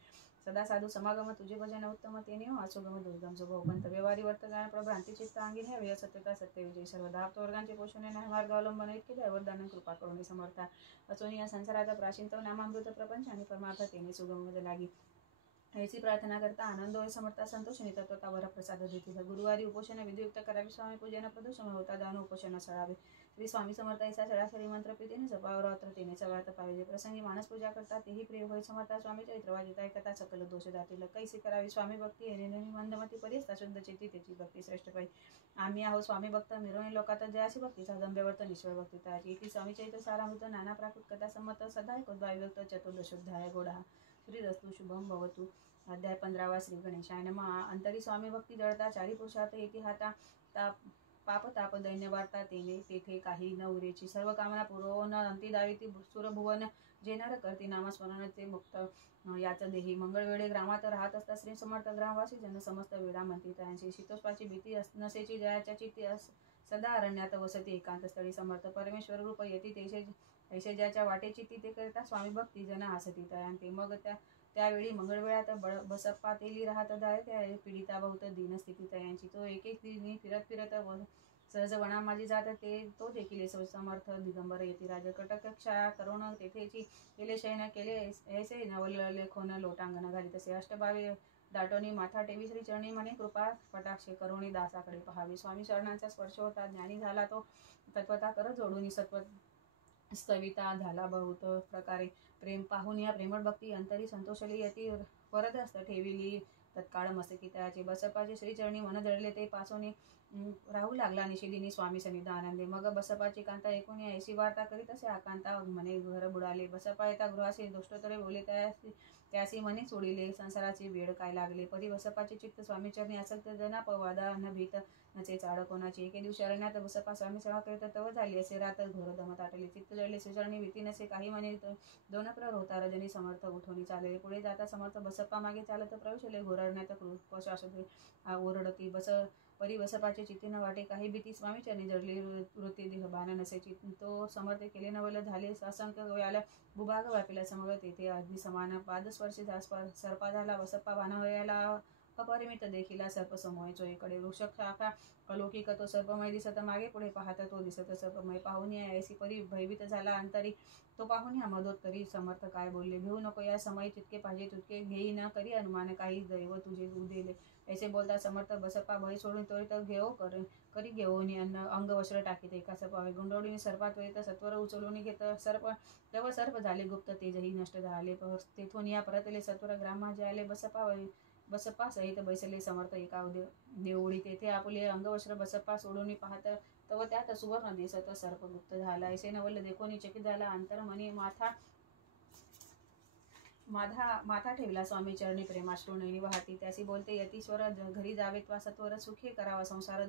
सदा साधू समागम तुझे भजन उत्तम तेने असुगम दुर्गम जो भवपंत व्यवहारी वर्तमान प्रभ्रांती चित्त अंगिनी हवे सत्यता सत्य विजय. सर्व धाप वर्गांचे पोषणे नाही मार्ग अवलंबन इतके दैवरदान कृपा करुणी समर्था. असोनी या संसाराचा प्राचीनतव नामामृत प्रपंच आणि परमार्थ तेने सुगम लागी. ऐसी प्रार्थना करता आनंद होय समर्था संतोष आणि तत्वता वर प्रसाद देतील. गुरुवारी उपोषण विधियुक्त करावे. स्वामी पूजन प्रदोष होता दान उपोषण सळावे. श्री स्वामी समर्थ ऐसा सरासरी मंत्र प्रीतीने जपावर अत्र तेने सवार्थ पाहिजे. प्रसंगी मानस पूजा करता तेही प्रिय होय समर्था. स्वामी चरित्र वाचिता ऐकता सकल दोष जातील. कैसी करावी स्वामी भक्ती येणे मंदमती परिस्था शुद्ध चित्ती त्याची भक्ती श्रेष्ठ पाहिजे. आम्ही आहो स्वामी भक्त मिरवणी लोकात जयाशी भक्तीचा दंभ्यवर्त निश्चळ भक्ती तयाची. इति स्वामी चरित्र सारामृत नाना प्राकृत कथा संमत सदा एकोद्भाविभक्त चतुर्दशोध्याय गोडा. श्रीरस्तु शुभम भवतु. अध्याय 15. श्री गणेशाय नमः. अंतरी स्वामी भक्ती जळता चारी पुरुषार्थ येती हाता. पाप ताप दैन्य वार्ता तेने तेथे काही न उरेची. सर्व कामना पुरवून अंती दाविती सुरभुवन. जे नर करती नामस्मरण ते मुक्त याच देही. मंगळवेळे ग्रामात राहत असता श्री समर्थ ग्रामवासी जन समस्त वेळा म्हणती तयांची. शीतोष्पाची भीती नसेची जयाच्या चित्ती सदा अरण्यात वसती एकांत स्थळी. समर्थ परमेश्वर रूप येती ऐसे ज्याच्या वाटेची ती करता स्वामी भक्ती जन हसती तयांते. मग त्यावेळी मंगळवेळात बसप्पा तेली राहत दाय त्या पीडिता बहुत दीनस्थिती तयांची. तो एक दिनी फिरत सहज वना माझी जात ते तो देखील समर्थ दिगंबर येती. राज कटकक्षा करुण तेथेची केले शयन केले ऐसे नवल लेखोन लोटांगण घाली. तसे अष्टभावे दाटोनी माथा ठेवी श्री चरणी म्हणे कृपा कटाक्षे करुणी दासाकडे पहावे. स्वामी चरणांचा स्पर्श होता ज्ञानी झाला तो तत्वता कर जोडून सत्व स्तविता झाला बहुत प्रकारे. प्रेम पाहून या प्रेमळ भक्ती अंतरी संतोषली यती वरदस्त ठेविली तत्काळ मस्तकी तयाचे. बसप्पाचे श्रीचरणी मन जळले ते पासून राहू लागला निषेधिनी स्वामी सनिधा आनंदे. मग बसप्पाची कांता ऐकून ऐशी वार्ता करीत असे आकांता म्हणे घर बुडाले. बसप्पा येता गृहाशी दुष्टोत्तरे बोले त्यासी त्यासी मनी सोडिले संसाराची वेळ काय लागले. परी बसपाचे चित्त स्वामीचरणी आसक्त जना पवादा न भीत नचे चाड कोणाची. एके दिवशी अरण्यात बसपा स्वामी सेवा करीत तव झाली असे रात घोर दमत आटले. चित्त जळले सुचरणी भीती नसे काही म्हणे दोन प्रहर होता रजनी समर्थ उठवणी चालले. पुढे जाता समर्थ बसप्पा मागे चालत प्रवेशले. घोर अरण्यात कृप शाश्वती ओरडती बस परी बसपाचे चित्ती न वाटे काही भीती स्वामीचरणी जडली वृत्ती देह बाण नसेची. तो समर्थ केले नवल झाले असंख्य व्याला भूभाग व्यापिला समोर तेथे अग्नी समान पादस्पर्शी सर्पा झाला. बसप्पा बाणावयाला अपरिमित देखिला सर्प समूह चोहीकडे. वृक्ष शाखा अलौकिक तो सर्पमय दिसत. मागे पुढे पाहता तो दिसत सर्पमय. पाहुनी ऐसी परी भयभीत झाला अंतरी. तो पाहुनी मदोत्तरी समर्थ काय बोलले. घेऊ नको या समय जितके पाहिजे तितके घेई न करी अनुमान काही दैव तुझे उदेले. ऐसे बोलता समर्थ बसप्पा भय सोडून त्वरित घेऊ करी घेऊन अंग वस्त्र टाकीत एका सर्पावे गुंडवडीने सर्पात त्वरित सत्वर उचलून घेत तेव्हा सर्प झाले गुप्त तेजही नष्ट झाले. तेथून या परतले सत्वर ग्रामाजे आले. बसप्पा सहित बैसले समर्थ एका देवळी. तेथे आपले अंगवस्त्र बसप्पा सोडून पाहत तव त्यात सुवर्ण दिसत सर्प गुप्त झाला. ऐसे नवल देखोनी चकित झाला अंतर मनी माथा ठेवला स्वामी चरणी प्रेमाश्रू नयनी वाहती. त्यासी बोलते यतीश्वर घरी जावेत वा सत्वर सुखी करावा संसार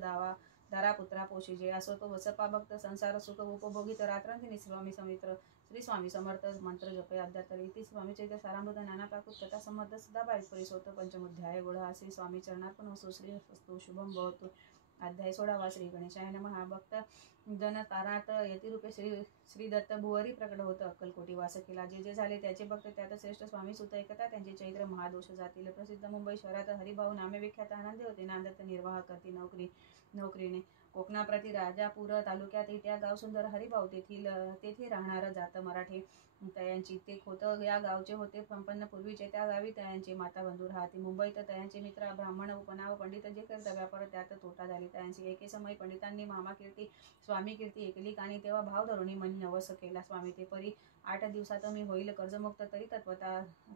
दारा पुत्रा पोषिजे. असो तो बसप्पा भक्त संसार सुख उपभोगित रात्रंदिनी स्वामी समित्र श्री स्वामी समर्थ मंत्र जपे अध्यात्तरी. इति स्वामी चैत्य सारामृत नाना प्राकृत कथा समर्थ सदाबाई परिसोत पंचमोध्याय गुढ असे स्वामी चरणार्पण श्री वस्तू शुभम भवतु. अध्याय 16 श्री गणेशाय नमः. भक्त जन तारात यतिरूपे श्री दत्त भुवरी प्रकट होत अक्कलकोटी वास केला. जे जे झाले त्याचे भक्त त्यात श्रेष्ठ स्वामी सुत ऐकता त्यांचे चैत्र महादोष जातील. प्रसिद्ध मुंबई शहरात हरिभाऊ नामे विख्यात आनंदी होते. नांदत निर्वाह करती नोकरीने. कोकणाप्रती राजापूर तालुक्यात इट्या गाव सुंदर हरिभाऊ तेथे राहणार जात मराठे तयांची. ते खोत या गावचे होते संपन्न. पूर्वीचे त्या गावी तयांची माता बंधू राहती. मुंबईत तयांचे मित्र ब्राह्मण उपनाव पंडित जे करीत व्यापार त्यात तोटा झाली तयांची. एके समय पंडितांनी मामा कीर्ती स्वामी कीर्ती ऐकली आणि तेव्हा भाव धरुणी मनी नवस केला स्वामी ते परी 8 दिवसात मी होईल कर्जमुक्त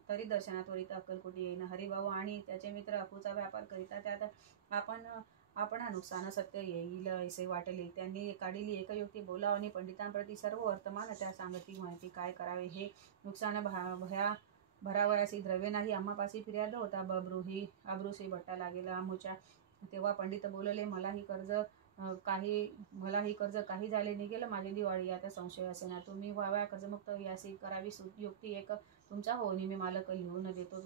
तरी दर्शनात त्वरित अक्कलकोटी येईन. हरिभाऊ आणि त्याचे मित्र अफूचा व्यापार करिता त्यात आपणा नुकसान सत्य येईल असे वाटले. त्यांनी काढिली एक युक्ती बोलावणी पंडितांप्रती सर्व वर्तमान त्या सांगती म्हणती काय करावे हे नुकसान भरावयासी द्रव्य नाही आम्हापाशी फिर्याद होता अब्रूसी बट्टा लागेला आमुच्या. तेव्हा पंडित बोलले मलाही कर्ज काही झाले निघेल माझी दिवाळी आता संशय असे ना. तुम्ही व्हाव्या कर्जमुक्त यासी करावी युक्ती एक तुमचा होऊन मी मालक लिहून देतो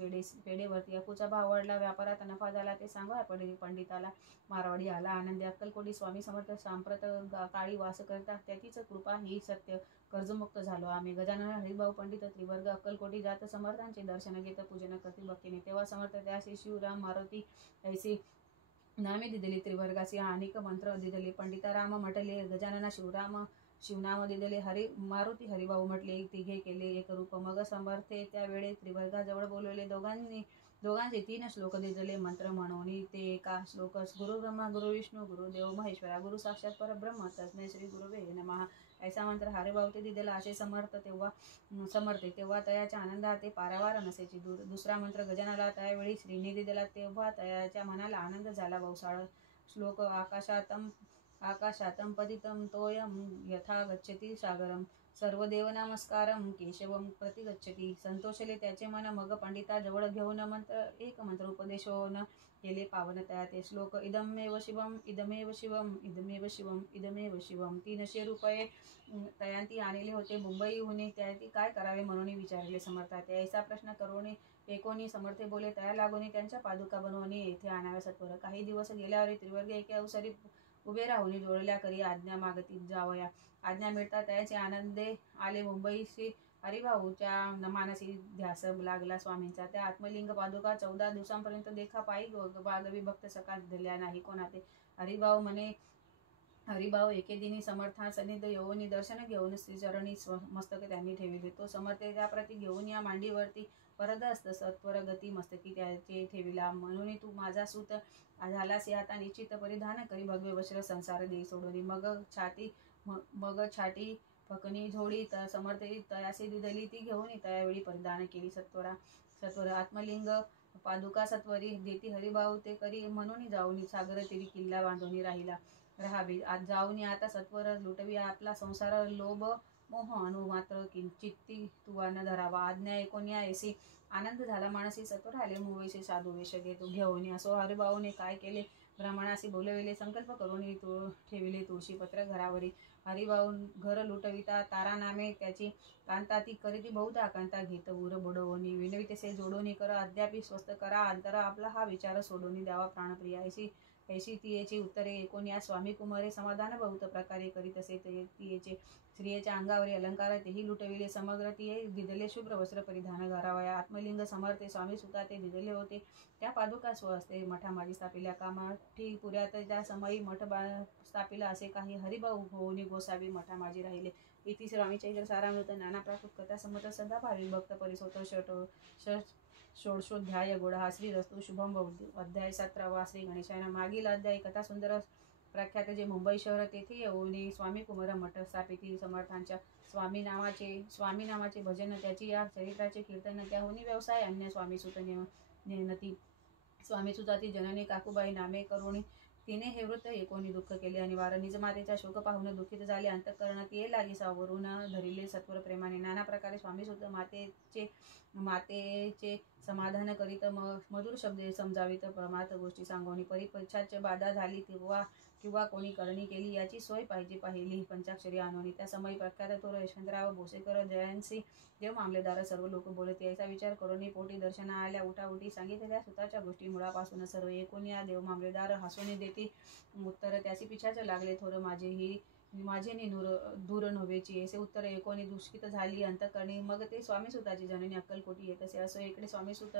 पेढेवरती. अफूचा भाव वाढला व्यापारात नफा झाला ते सांगा पंडिताला. मारवाडी आला आनंदी अक्कलकोटी स्वामी समर्थ सांप्रत काळी वास करता त्याचीच कृपा ही सत्य कर्जमुक्त झालो आम्ही. गजानन हरिभाऊ पंडित त्रिवर्ग अक्कलकोटी जात समर्थांचे दर्शन घेत पूजन करती भक्तीने. तेव्हा समर्थ त्यासी शिवराम मारुती ऐसी नामे दिदली त्रिवर्गासी अनेक मंत्र दिदले. पंडिता राम म्हटले गजानना शिवनाम दिदले. मारुती हरिभाऊ म्हटले तिघे केले एक रूप. मग समर्थे त्यावेळे त्रिवर्गाजवळ बोलवले दोघांचे 3 श्लोक दिदले मंत्र म्हणून ते एका श्लोक गुरु ब्रह्मा गुरु विष्णू गुरुदेव महेश्वरा गुरु साक्षात परब्रह्म तस्मै श्री गुरुवे नमः ऐसा मंत्र हरिभाऊ ते दिदला. असे समर्थे तेव्हा तयाच्या आनंदात ते पारावार नसेची. दुसरा मंत्र गजानाला त्यावेळी श्रीने दिदला. तेव्हा तयाच्या मनाला आनंद झाला बहुसाळ. श्लोक आकाशातम पतितम तोयम यथा गच्छति सागरम सर्वदेव नमस्कारम केशवम प्रति गच्छति. संतोषले त्याचे मन. मग पंडिता जवळ घेऊन एक मंत्र उपदेशोन केले पावन तया ते श्लोक. इदमेव शिवम इदमेव शिवम इदमेव शिवम इदमेव शिवम. 300 रुपये तयांती आणले होते मुंबईहून. त्याती काय करावे म्हणून विचारले समर्था. ऐसा प्रश्न करून एकोणी समर्थे बोले तया लागून त्यांच्या पादुका बनवून येथे आणाव्या सत्वर. काही दिवस गेल्यावर त्रिवर्ग एके अवसरी उभे राहून जोडल्या करी आज्ञा मागती जावया. आज्ञा मिळता त्याचे आनंदे आले मुंबईशी. हरिभाऊच्या मानसी ध्यास लागला स्वामींचा. त्या आत्मलिंग पादुका 14 दिवसांपर्यंत देखा पायी बागवी भक्त सकाळ दिल्या नाही कोणाते. हरिभाऊ एके दिनी समर्थासनिध येऊन दर्शन घेऊन श्रीचरणी मस्तक त्यांनी ठेविले. तो समर्थे त्याप्रती घेऊन या मांडीवरती परदस्त सत्वर गती मस्तकी त्याचे ठेविला. म्हणून तू माझा सूत झालास आता निश्चित परिधान करी भगवे वस्त्र संसार देई सोडून. मग छाटी फकणी झोडी समर्थे तयासी दिदली. ती घेऊन त्यावेळी परिधान केली सत्वर आत्मलिंग पादुका सत्वरी देती हरिभाऊ ते करी. म्हणून जाऊन सागर तिरी किल्ला बांधून राहावे. आज जाऊन आता सत्वर लुटवी आपला संसार लोभ मोह अनु मात्र किंचित्ती तुवा न धरावा. आज्ञा ऐकोनिया ऐसी आनंद झाला मानसी सत्वर आले मुवेशी साधू वेश घेऊन असो हरिभाऊने काय केले ब्राह्मणाशी बोलविले संकल्प करून ठेविले तुळशी पत्र घरावरी हरिभाऊ घर लुटविता तारा नामे त्याची कांता ती करीती बहुता कांता घेत उर बुडवणी विनवितेसे जोडोनी कर अद्यापि स्वस्त करा अंतर आपला हा विचार सोडोनी द्यावा प्राणप्रिया ऐशी तियेची उत्तरे एकूण या स्वामी कुमारे समाधान बहुत प्रकारे करीत असे तियेचे स्त्रियेच्या अंगावरील अलंकार तेही लुटविले समग्र तिये दिदले शुभ्र वस्त्र परिधान घरावया आत्मलिंग समर्थे स्वामी सुता ते दिदले होते त्या पादुका स्वहस्ते मठा माझी स्थापिल्या कामाठी पुऱ्यात त्या समयी मठ स्थापिला असे काही हरिभाऊ होऊनी गोसावी मठा माझी राहिले इति स्वामी चैत्र सारामृत नाना प्राकृत कथा समत सदा भावी भक्त परिसोत षोडशोध्याय गोड हा श्री रस्तु शुभम अध्याय 17 श्री गणेशाय मागील अध्याय कथा सुंदर प्रख्यात जे मुंबई शहर तेथे येऊन स्वामी कुमार मठ स्थापिती समर्थांच्या स्वामी नामाचे भजन त्याची या चरित्राचे कीर्तन त्याहून व्यवसाय अन्य स्वामी सुत नेनती स्वामी सुताती जननी काकूबाई नामे करुणी तिने हे वृत्त एकोणी दुःख केले आणि वार निजमातेचा शोक पाहून दुःखित झाले अंतःकरण ते लागी सावरून धरिले सत्वर प्रेमाने नाना प्रकारे स्वामी सुत मातेचे समाधान करीत मधुर शब्दे समजावित प्रमात गोष्टी सांगोनी परिपच्छाचे बाधा झाली तेव्हा किंवा कोणी करणी केली याची सोय पाहिली पंचाक्षरी आणोनी त्या समयी प्रख्यात थोर यशवंतराव भोसेकर जयंतसिंह देव मामलेदार सर्व लोक बोलत याचा विचार करून पोटी दर्शना आल्या उठाउठी सांगितलेल्या सुताच्या गोष्टी मुळापासून सर्व एकूण या देव मामलेदार हसून देती उत्तर त्याची पिछाच लागले थोर माझे दूर नव्हेची असे उत्तर एकोणी दुष्कित झाली अंतकरणी मग ते स्वामी सुताची जननी अक्कलकोटी येत असे असो इकडे स्वामी सुत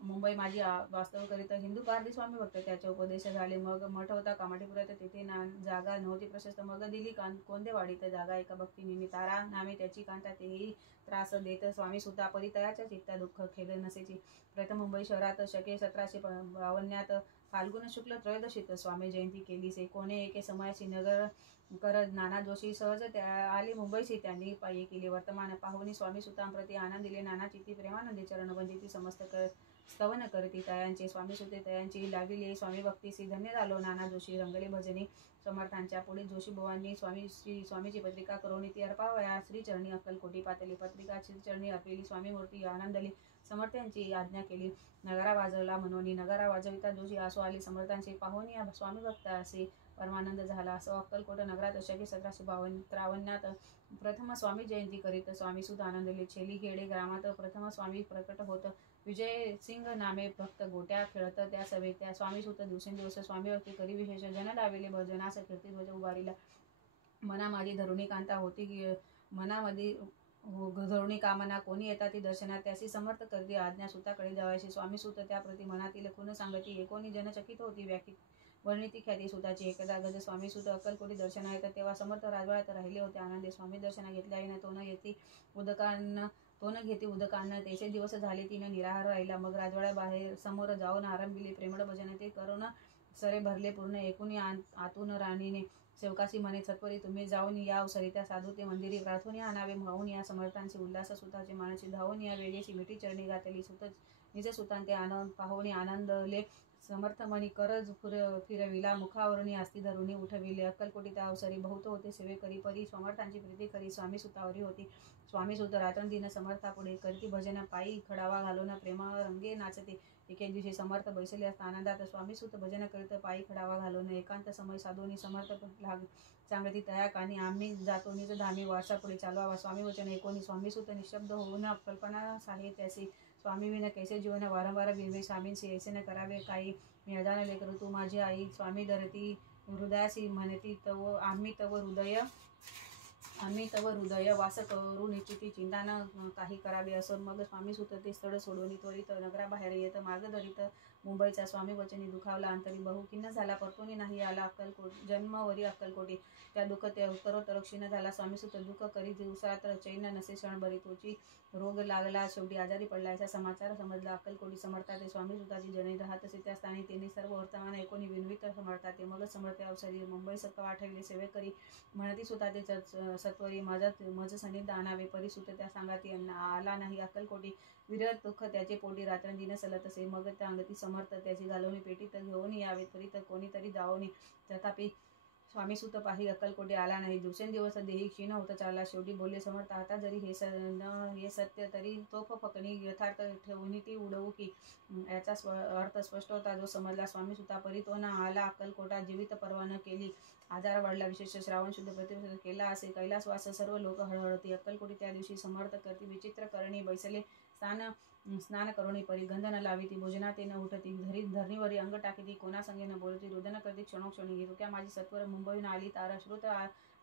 मुंबई माझी वास्तव करीत हिंदू पारधी स्वामी भक्त त्याचे उपदेश झाले मग मठ होता कामाठीपुरात तेथे जागा नव्हती प्रशस्त मग दिली कोंदेवाडीत जागा एका भक्तिनी तारा नामे त्याची कांता तेही त्रास देत स्वामी सुता परितयाच्या चित्ता दुःख खेद नसेची प्रथम मुंबई शहरात शके 1752 फाल्गुन शुक्ल त्रयोदशीत स्वामी जयंती केली से कोणे एके समयाची नगर कर नाना जोशी सहज आले मुंबईशी त्यांनी पायी केली वर्तमान पाहुनी स्वामी सुतांप्रती आनंद दिले नाना चित्ती प्रेमानंदी चरण वंदिती समस्त स्तवन करती तयांचे स्वामी सुते तयांची लाविले स्वामी भक्तीसी धन्य झालो नाना जोशी रंगले भजनी समर्थांच्या पुढे जोशी बुवांनी स्वामीची पत्रिका करून ती अर्पावया श्रीचरणी अक्कलकोटी पातली पत्रिका श्रीचरणी अर्पिली स्वामी मूर्ती आनंदली समर्थांची आज्ञा केली नगारा वाजवला म्हणून नगारा वाजविता जोशी आसो आली समर्थांचे पाहुणी स्वामी भक्त असे परमानंद झाला असो अक्कलकोट नगरात शके 1753 प्रथम स्वामी जयंती करीत स्वामी सुत आनंदले छेली गेडे ग्रामात प्रथम स्वामी प्रकट होत विजय सिंग नामे भक्त गोट्या खेळत त्या सभेत त्या स्वामी सुत दिवसेंदिवस स्वामी भक्ती करी विशेष जन लाविले भजनास कीर्तिध्वज उभारिला मना माझी धरुणी कांता होती मनामध्ये धरुणी कामना कोणी येतात ती दर्शनात त्याची समर्थ करते आज्ञा सुताकडे जावायची स्वामी सुत त्याप्रती मनातील खून सांगती एकोणी जनचकित होती व्याख्या वर्णिती ख्याती सुताची एकदा गज स्वामी सुत अक्कलकोटी दर्शना येतात तेव्हा समर्थ राजवाड्यात राहिले होते आनंदी स्वामी दर्शना घेतल्याविना तो न घेती उदकांना तेचे दिवस झाले तिने निराहार राहिला मग राजवाड्या बाहेर समोर जाऊन आरंभिले प्रेमळ भजन ते करून सरे भरले पूर्ण एकूण आतून राणीने सेवकाशी म्हणे सत्वरी तुम्ही जाऊन या सरिता साधू ते मंदिरी प्रार्थून आणावे म्हणून या समर्थांचे उल्हास सुताचे मानाची धावून या वेगेची मिठी चरणी घातली सुत निज सुतांते आनंद पाहुणे आनंदले समर्थ मनी करज फिरविला मुखावरुणी आस्ती धरुणी उठविले अक्कलकोटी त्या अवसरी बहुत होते सेवे करी परी समर्थांची प्रीती करी स्वामी सुतावरी होती स्वामी सुत रात्रंदिन समर्थापुढे करती भजन पायी खडावा घालून प्रेम रंगे नाचते एके दिवशी समर्थ बैसले असता आनंदात स्वामी सुत भजन करीत पायी खडावा घालून एकांत समय साधूनी समर्थ सांगती तया कानी आम्ही जातो निज धामी वारसा पुढे चालवावा स्वामी वचन एकोणी स्वामी सुत निशब्द होऊन कल्पना आहे त्याची स्वामी विन कैसे जीवन वारंवार बिरवे स्वामींशी ऐसे न करावे काही मी अजान लेकरू तू माझी आई स्वामी धरती हृदयासी म्हणती तव आम्ही तव हृदय वास करू निश्चिती चिंता न काही करावे असो मग स्वामी सुत ते स्थळ सोडून त्वरित नगराबाहेर येत मार्ग धरित मुंबईचा स्वामी वचनी दुखावला अंतरी बहु खिन्न झाला परतून नाही आला जन्मवरी अक्कलकोटी त्या दुःख ते उत्तरोत्तर क्षीण झाला स्वामी सुत दुःख करी दिवसात चैन नसे क्षणभरी तोची रोग लागला शेवटी आजारी पडला असा समाचार समजला अक्कलकोटी समर्थाते स्वामी सुताची जने राहत असे त्या स्थानी त्यांनी सर्व वर्तमान ऐकून विनवित समर्थाते मग समर्थ अवसरी मुंबई सक्क वाठविले सेवे करी म्हणती सुताते सत्वरी मज सनिध आणावे परिसुत त्या सांगाती आला नाही अक्कलकोटी विरत दुःख त्याचे पोटी रात्रंदिन सलत असे मग त्या अंगती समर्थ त्याची घालवणी पेटीत घेऊन यावे त्वरित कोणीतरी जावोनी तथापि स्वामी सुत पाही अक्कलकोटी आला नाही. दिवसेंदिवस देही क्षीण होत चालला. शेवटी बोलले समर्थ, आता जरी हे सत्य तरी तोफ फकणी यथार्थ ठेवून ती उडवू की? याचा अर्थ स्पष्ट होता, जो समजला. स्वामी सुता परी तो न आला अक्कलकोटात. जीवित परवा न केली. आजार वाढला. विशेष श्रावण शुद्ध प्रतिष्ठा केला असे कैलासवास सर्व लोक हळहळती. अक्कलकोटी त्या दिवशी समर्थ करती विचित्र करणी बैसले. स्नान करुणी परी गंध न लाविती. भोजनाते न उठती. धरणीवरी अंग टाकीती. कोणासंगे न बोलती. रुदन करती क्षणोक्षणी. धुक्या माझी सत्वर मुंबईहून आली. तारा श्रुत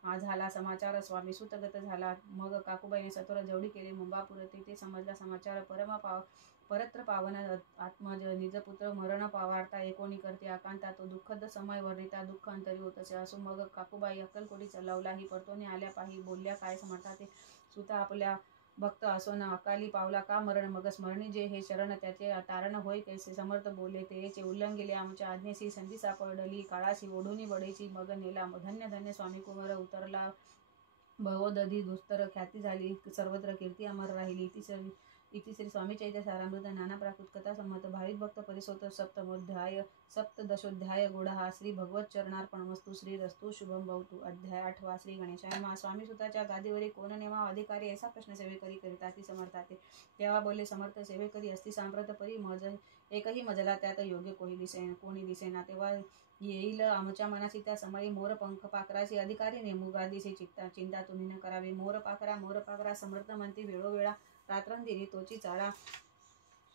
झाला समाचार. स्वामी सुतगत झाला. मग काकूबाईने सत्वर जवळी केले. मुंबापुरती ते समजला समाचार. परत्र पावन आत्मज निजपुत्र मरण वार्ता एकोणी करते आकांता. तो दुःखद समय वर्णिता. दुःख अंतरी होत असे. असो मग काकूबाई अक्कलकोटी चलावला. ही परतोने आल्या पाही. बोलल्या काय समर्था ते सुता आपल्या भक्त असो न अकाली पावला का मरण? मग स्मरणी जे हे शरण त्याचे तारण होय कैसे? समर्थ बोले तेचे उल्लंघिले आमच्या आज्ञेसी. संधी सापडली काळासी. ओढुनी बडेची मग नेला. धन्य धन्य स्वामी कुमार उतरला भवदधी दुस्तर. ख्याती झाली सर्वत्र. कीर्ती अमर राहिली. इति श्री स्वामी चैत्य सारामृत नाना प्राकृत कथा संमत. भाविक भक्त परिसोत सप्तदशोध्याय गोडहा. श्री भगवत चरणार्पणमस्तु. श्री रस्तु शुभम भवतु. अध्याय 8वा. श्री गणेशाय नमः. स्वामी सुताच्या गादीवरी कोण नेमा अधिकारी? ऐसा प्रश्न सेवेकरी करिता ती समर्थाते. तेव्हा बोलले समर्थ, सेवेकरी असती सांप्रत परी एकही मजला त्यात योग्य कोणी दिसेना. तेव्हा येईल आमच्या मनासी त्या समयी मोर पंख पाखराची. अधिकारी नेमू गादीची चिंता तुम्ही न करावी. मोर पाखरा समर्थ म्हणती वेळोवेळा. रात्रंदिनी तोची चाळा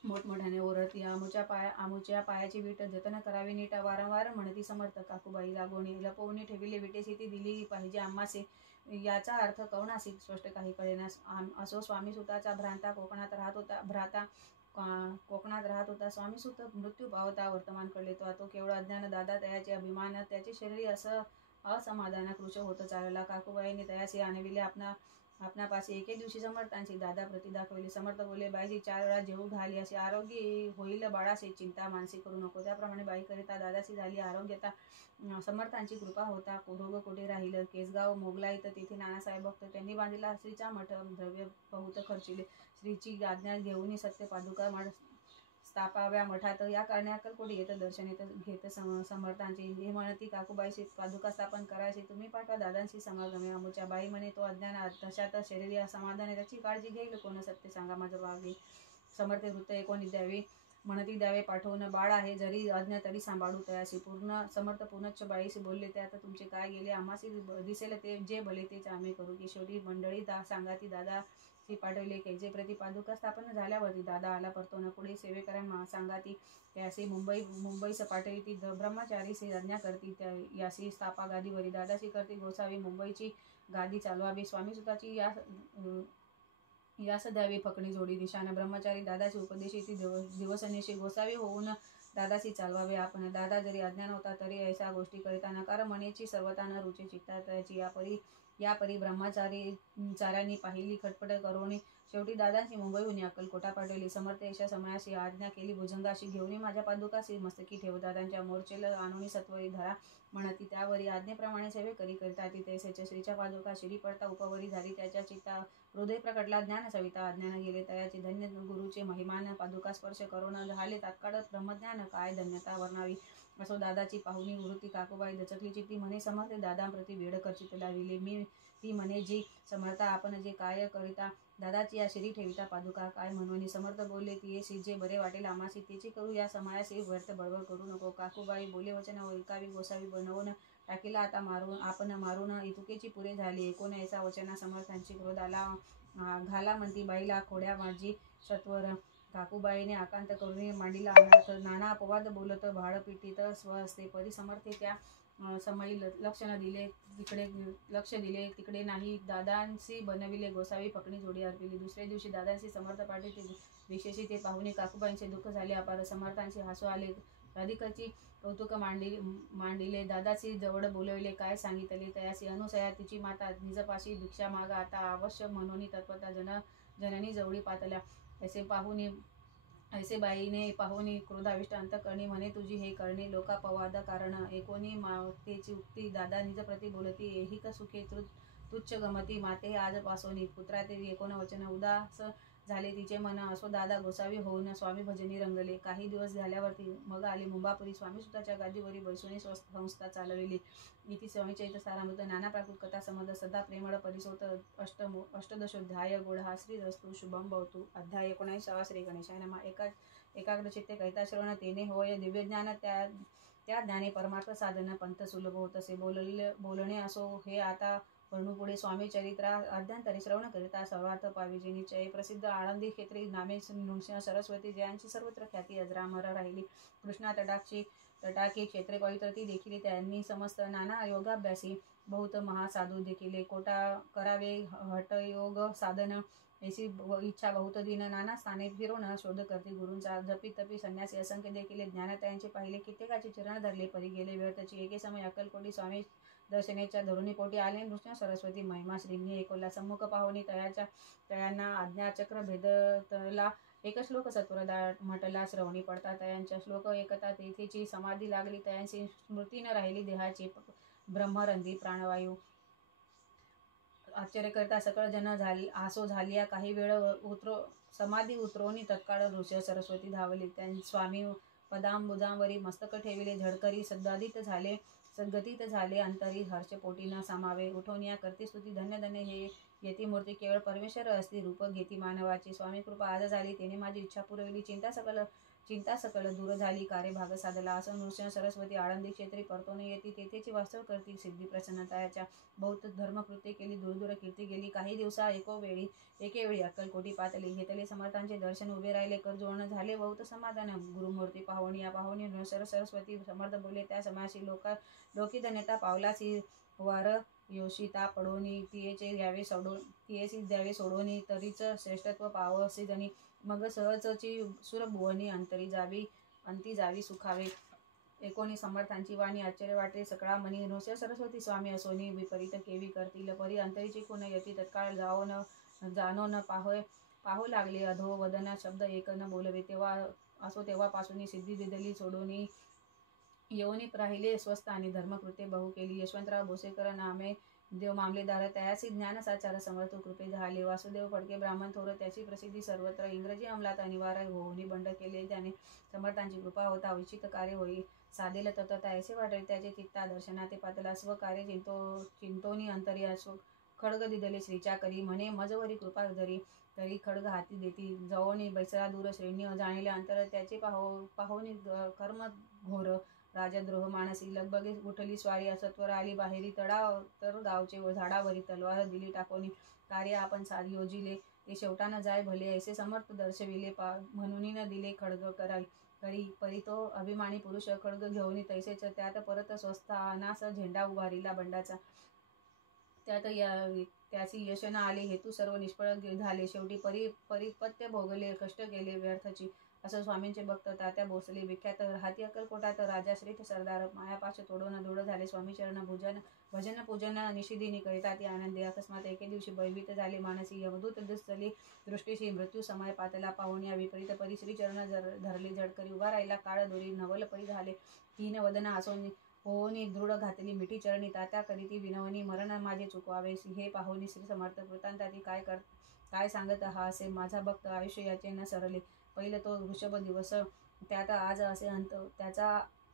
मोठमोठ्याने ओरडती. आमुच्या पायाची वीट जतन करावी नीट. वारंवार म्हणती समर्थ. काकूबाई लागोणी लपवून ठेविले विटेची ती दिली पाहिजे आम्हासे. याचा अर्थ कवनासी स्पष्ट काही कळेनास. असो स्वामी सुताचा भ्राता कोकणात राहत होता. स्वामी सुत मृत्यू पावता वर्तमान कळले. तो केवळ अज्ञान. दादा तयाचे अभिमान. त्याचे शरीर असं असमाधान कृश होत चालला. काकूबाईने तयासी आणविले आपणापाशी. एके दिवशी समर्थांची दादा प्रति दाखवली. समर्थ बोले, बाईजी 4 वेळा जेवू घाली असे आरोग्य होईल बाळासे. चिंता मानसी करू नको. त्याप्रमाणे बाई करिता दादाची झाली आरोग्यता. समर्थांची कृपा होता रोग कोठे राहील. केसगाव मोगलाईत तेथे नानासाहेब भक्त. त्यांनी बांधिला श्रीचा मठ. द्रव्य बहुत खर्चिले. श्रीची आज्ञा घेऊन सत्य पादुका स्थापाव्या मठात. या कारणे अक्कलकोटी येत दर्शन घेत समर्थांचे. हे म्हणती काकूबाईशी पादुका स्थापन करायचे. तुम्ही पाठवा दादांशी समागमे. आमुच्या बाई म्हणे, तो अज्ञान तशात शरीरी असमाधान. त्याची काळजी घेईल कोण? सत्य सांगा माझं वागे. समर्थ वृत्त एकोणी द्यावे म्हणती द्यावे पाठवून. बाळ आहे जरी अज्ञ तरी सांभाळू तयाशी. समर्थ पुनच्च बाईशी बोलले, त्यात तुमचे काय गेले? आम्हासी दिसेल ते जे भले तेच आम्ही करू की? शेवटी मंडळी सांगाती दादाशी पाठवले. कैचे प्रति पादुका स्थापन झाल्यावरती दादा आला परतोन. पुढे सेवेकऱ्या सांगाती त्यासी मुंबईस पाठवी. ती ब्रह्मचारीसी आज्ञा करती यासी स्थापा गादीवरी. दादाची करती गोसावी मुंबईची गादी चालवावी. स्वामी सुताची यास द्यावी फकणी जोडी. निशान ब्रह्मचारी दादाची उपदेशी ती दिवसनिशी गोसावी होऊन दादाची चालवावे आपण. दादा जरी अज्ञान होता तरी ऐसा गोष्टी करिता नकार म्हणेची. सर्वता न रुचे चित्ता त्याची. या परी ब्रह्मचाऱ्यांनी पाहिली खटपट करोनी. शेवटी दादांची मुंबईहून अक्कलकोटा पाठवली. समर्थ अशा समयाशी आज्ञा केली भुजंगाशी. घेऊन माझ्या पादुकाशी मस्तकी ठेव. दादांच्या मोर्चेल आणून सत्वरी धरा म्हणती. त्यावरी आज्ञेप्रमाणे सेवेकरी करिता ती तैसेच्या श्रीच्या पादुका शिरी पडता उपवरी झाली. त्याच्या चित्ता हृदय प्रकटला ज्ञान सविता. अज्ञान गेले तयाचे. धन्य गुरुचे महिमान. पादुका स्पर्श करोन झाले तात्काळ ब्रह्मज्ञान. काय धन्यता वर्णावी. असो दादाची पाहुणी वृत्ती. काकूबाई दचकली चित्ती. म्हणे समर्थ दादांप्रती वेड खर्चित लाविले. ती म्हणे जी समर्था आपण जे काय करिता दादाची या शिरी ठेविता पादुका काय म्हणून? समर्थ बोलले, ती जे बरे वाटेल आम्हासी तेची करू. या समयासी व्यर्थ बडबड करू नको. काकूबाई बोले वचन ऐकावी. गोसावी बनवून टाकीला आता आपण मारून. इतुकेची पुरे झाली. एकूण ऐसा वचना समर्थांची क्रोध आला. घाला म्हणती बाईला खोड्या माझी सत्वर. काकूबाईने आकांत करून मांडीला नाना अपवाद बोलत भाड पिटीत स्वहस्ते. परी समर्थे त्या समयी लक्ष दिले तिकडे नाही. दादांशी बनविले गोसावी फकणी जोडी अर्पिली. दुसऱ्या दिवशी दादांशी समर्थ पाठीत विशेषी ते पाहुणे. काकूबाईंचे दुःख झाले अपार. समर्थांशी हसू आले. राधिकाची कौतुक मांडिले. दादाची जवळ बोलविले. काय सांगितले तयासी. अनुसया तिची माता निजपाशी भिक्षा मागा आता अवश्य म्हणून तत्वता जननी जवळी पातल्या. ऐसे बाईने पाहुनी क्रोधाविष्ट अंतकरणी म्हणे, तुझी हे करणे लोकापवाद कारण. एकोणी मातेची उक्ती. दादा निजप्रती बोलती. ऐहिक सुखे तुच्छ गमती. माते आजपासोनी पुत्रा ते एकोण वचन. उदास झाले तिचे मन असो दादा गोसावी होऊन स्वामी भजनी रंगले. काही दिवस झाल्यावरती मग आली मुंबापुरी स्वामी सुताच्या गादीवरी बैसुनी संस्था चालविली. इति स्वामी चरित्र सारामृत नाना प्राकृत कथा समद सदा प्रेमळ परिसोत अष्टदशोध्याय गोढा श्रीरस्तु शुभम भवतु. अध्याय 19 श्री गणेशाय नमः. एकाग्रचित्ते करिता श्रवण तेने होय दिव्य ज्ञान. त्या ज्ञाने परमार्थ साधन पंथ सुलभ होत असे बोलणे असो हे आता वर्णू पुढे. स्वामी चरित्रा अध्यंतरी श्रवण करिता सर्वार्थ पाविजे निश्चय. प्रसिद्ध आळंदी क्षेत्री नामे नृसिंह सरस्वती जयांची सर्वत्र ख्याती अजरामर राहिली. कृष्णा तटाकी क्षेत्रे पवित्र ती देखील. त्यांनी समस्त नाना योगाभ्यासी बहुत महासाधू देखील. कोटा करावे हठयोग साधन ऐसी इच्छा बहुत दिन. नाना स्थाने फिरून शोध करते गुरूंचा. जपी तपी संन्यासी असंख्य देखील. ज्ञानतायांचे पाहिले कित्येकाचे चरण धरले परी गेले व्यर्थची. एके समय अक्कलकोटी स्वामी दर्शनेच्या धरुणी पोटी आले. नृसिंह सरस्वती महिमा श्रींनी एकोला सम्मुख पाहुनी तयांना आज्ञाचक्र भेदतला. एक श्लोक सत्वर म्हटला श्रवणी पडता. तयांच्या श्लोक ऐकता तेथेची समाधी लागली. तयांची स्मृती न राहिली देहाची ब्रह्मरंधी प्राणवायू. आश्चर्य करता सकळ जन आसो झालिया. काही वेळ समाधी उतरवणी तत्काळ नृसिंह सरस्वती धावले. स्वामी पदांबुजांवरी मस्तक ठेविले. झडकरी सद्गतीत झाले अंतरी. हर्षपोटी न सामावे. उठवनिया करती स्तुती धन्य धन्य हे येती मूर्ती. केवळ परमेश्वर असती रूप घेती मानवाची. स्वामी कृपा आज झाली तेने माझी इच्छा पुरविली. चिंता सकल दूर झाली कार्य भाग साधला. असं नृसिंह सरस्वती आळंदी क्षेत्री परतून येती. तेथेची वास्तव करती सिद्धी प्रसन्नताच्या. बहुत धर्मकृत्ये केली दूर कीर्ती गेली. काही दिवसा एकेवेळी अक्कलकोटी पातली. घेतले समर्थांचे दर्शन उभे राहिले कर जुळण झाले बहुत समाधान. गुरुमूर्ती पाहुणी नृसिंह सरस्वती समर्थ बोले त्या समाशी. लोकी धन्यता पावलासी वार योषिता पडोनी. तियेचे द्यावे सोडोनी तरीच श्रेष्ठत्व पावसी जनी. मग सहजची सुरभुवनी अंती जावी सुखावे. एकोणी समर्थांची वाणी आश्चर्य वाटे सकळा मनी. नृसिंह सरस्वती स्वामी असोनी विपरीत केवी करतील परी. अंतरीची खून येती तत्काळ जाणो न पाहो लागले अधो वदन. शब्द एक न बोलवे तेव्हापासून सिद्धी दिदली सोडोनी येऊनी राहिले स्वस्थानी. धर्मकृत्ये बहु केली. यशवंतराव भोसेकर नामे देव मामलेदार. त्याची ज्ञानसाचार समर्थ कृपे झाले. वासुदेव फडके ब्राह्मण थोर. त्याची प्रसिद्धी सर्वत्र. इंग्रजी अंमलात अनिवार्य होऊनी बंड केले त्याने. समर्थांची कृपा होता अविचित कार्य होई साधेल ततता. ऐसे वाटले त्याचे चित्ता दर्शना ते पातला. स्वकार्य चिंतोनी अंतरी खड्ग दिदले श्रीच्या करी. म्हणे मजवरी कृपा धरी तरी खड्ग हाती देती. जवोनी बैसरा दूर श्रेणी जाणिले अंतर. त्याचे पाहोनी कर्म घोर राजद्रोह मानसी. लगबगे उठली स्वारी असत्वर आली बाहेरी. तर गावचे झाडावरी तलवार दिली टाकोनी. कार्य आपण योजिले ते शेवटा न जाय भले. ऐसे समर्थ दर्शविले म्हणून न दिले खड्ग करी. परी तो अभिमानी पुरुष खड्ग घेऊनी तैसेच. त्यात परत स्वस्थानास झेंडा उभारिला बंडाचा. त्याची यश न आले. हेतू सर्व निष्फळ झाले. शेवटी परिपत्य भोगले कष्ट केले व्यर्थची. असं स्वामींचे भक्त तात्या भोसले विख्यात. राहती अक्कलकोटात राजा श्रीठ सरदार. मायापाश तोडून दूढ झाले स्वामी चरण. भजन पूजन निषिदिनी करिता ती आनंदी. अकस्मात एके दिवशी भयभीत झाले मानसी. यमदूत दिसली दृष्टीशी. मृत्यू समय पातला पाहुण्या विपरीत परी. श्रीचरण धरले झडकरी. उभा राहिला काळ दोरी. नवल परी झाले. तीन वदन होनी दृढ घातली मिठी चरणी. तात्या करीती विनवणी मरण माझे चुकवावे. हे पाहुनी श्री समर्थ वृत्तांताती काय सांगत हा असे. माझा भक्त आयुष्य याचे न सरले. पहिलं तो वृषभ दिवस त्यात आज असे अंत. त्याचा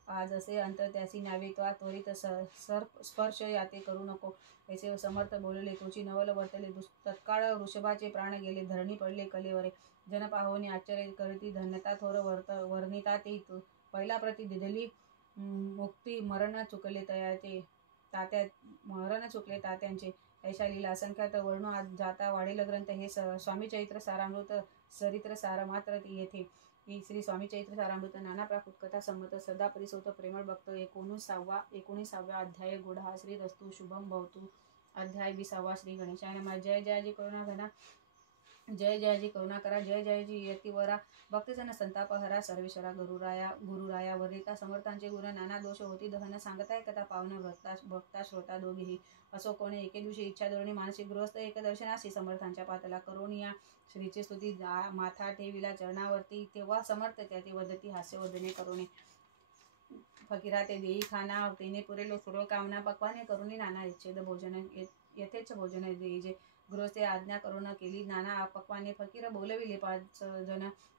आज असे अंत त्यासी न्यावे. त्वरित स्पर्श याते करू नको. ऐसे समर्थ बोलले तोची नवल वर्तले. तत्काळ वृषभाचे प्राण गेले. धरणी पडले कलेवरे. जन पाहोनी आश्चर्य करती. धन्यता थोर वर्णिता ती. पहिला प्रति दिदली मुक्ती. मरण चुकले तात्यांचे. ऐशा लीला असंख्यात वर्णू जाता वाढेल ग्रंथ. हे स्वामी चरित्र सारामृत चरित्र सार मात्र येथे. श्री स्वामी चरित्र सारामृत नाना प्राकृत कथा संमत सदा परिसोत प्रेमळ भक्त. 19 अध्याय गोढा श्रीरस्तु शुभम भवतु. अध्याय 20 श्री गणेशाय नमः. जय जयाजी करुणा घना. जय जयाजी करुणा करा. जय जयाजी यतिवरा. भक्तजन संताप हरा. सर्वेश्वरा गुरुराया वर्णिता समर्थांचे गुण. नाना दोष होती दहन. सांगताय कथा पावन भक्ता श्रोता दोघेही. असो कोणी एके दिवशी इच्छा धोरणी मानसिक गृहस्थ एक दर्शनाशी समर्थांच्या पातला. करुणिया श्रीची स्तुती माथा ठेविला चरणावरती. तेव्हा समर्थ त्याची वदती हास्य वदने करुणे. फकीरा ते देई खाना. तेने पुरेलो सुरो कामना. पक्वाने करुणी नाना यथेच भोजन देईजे. गृहस्थे आज्ञा करून केली नाना पक्वाने फकीर बोलविले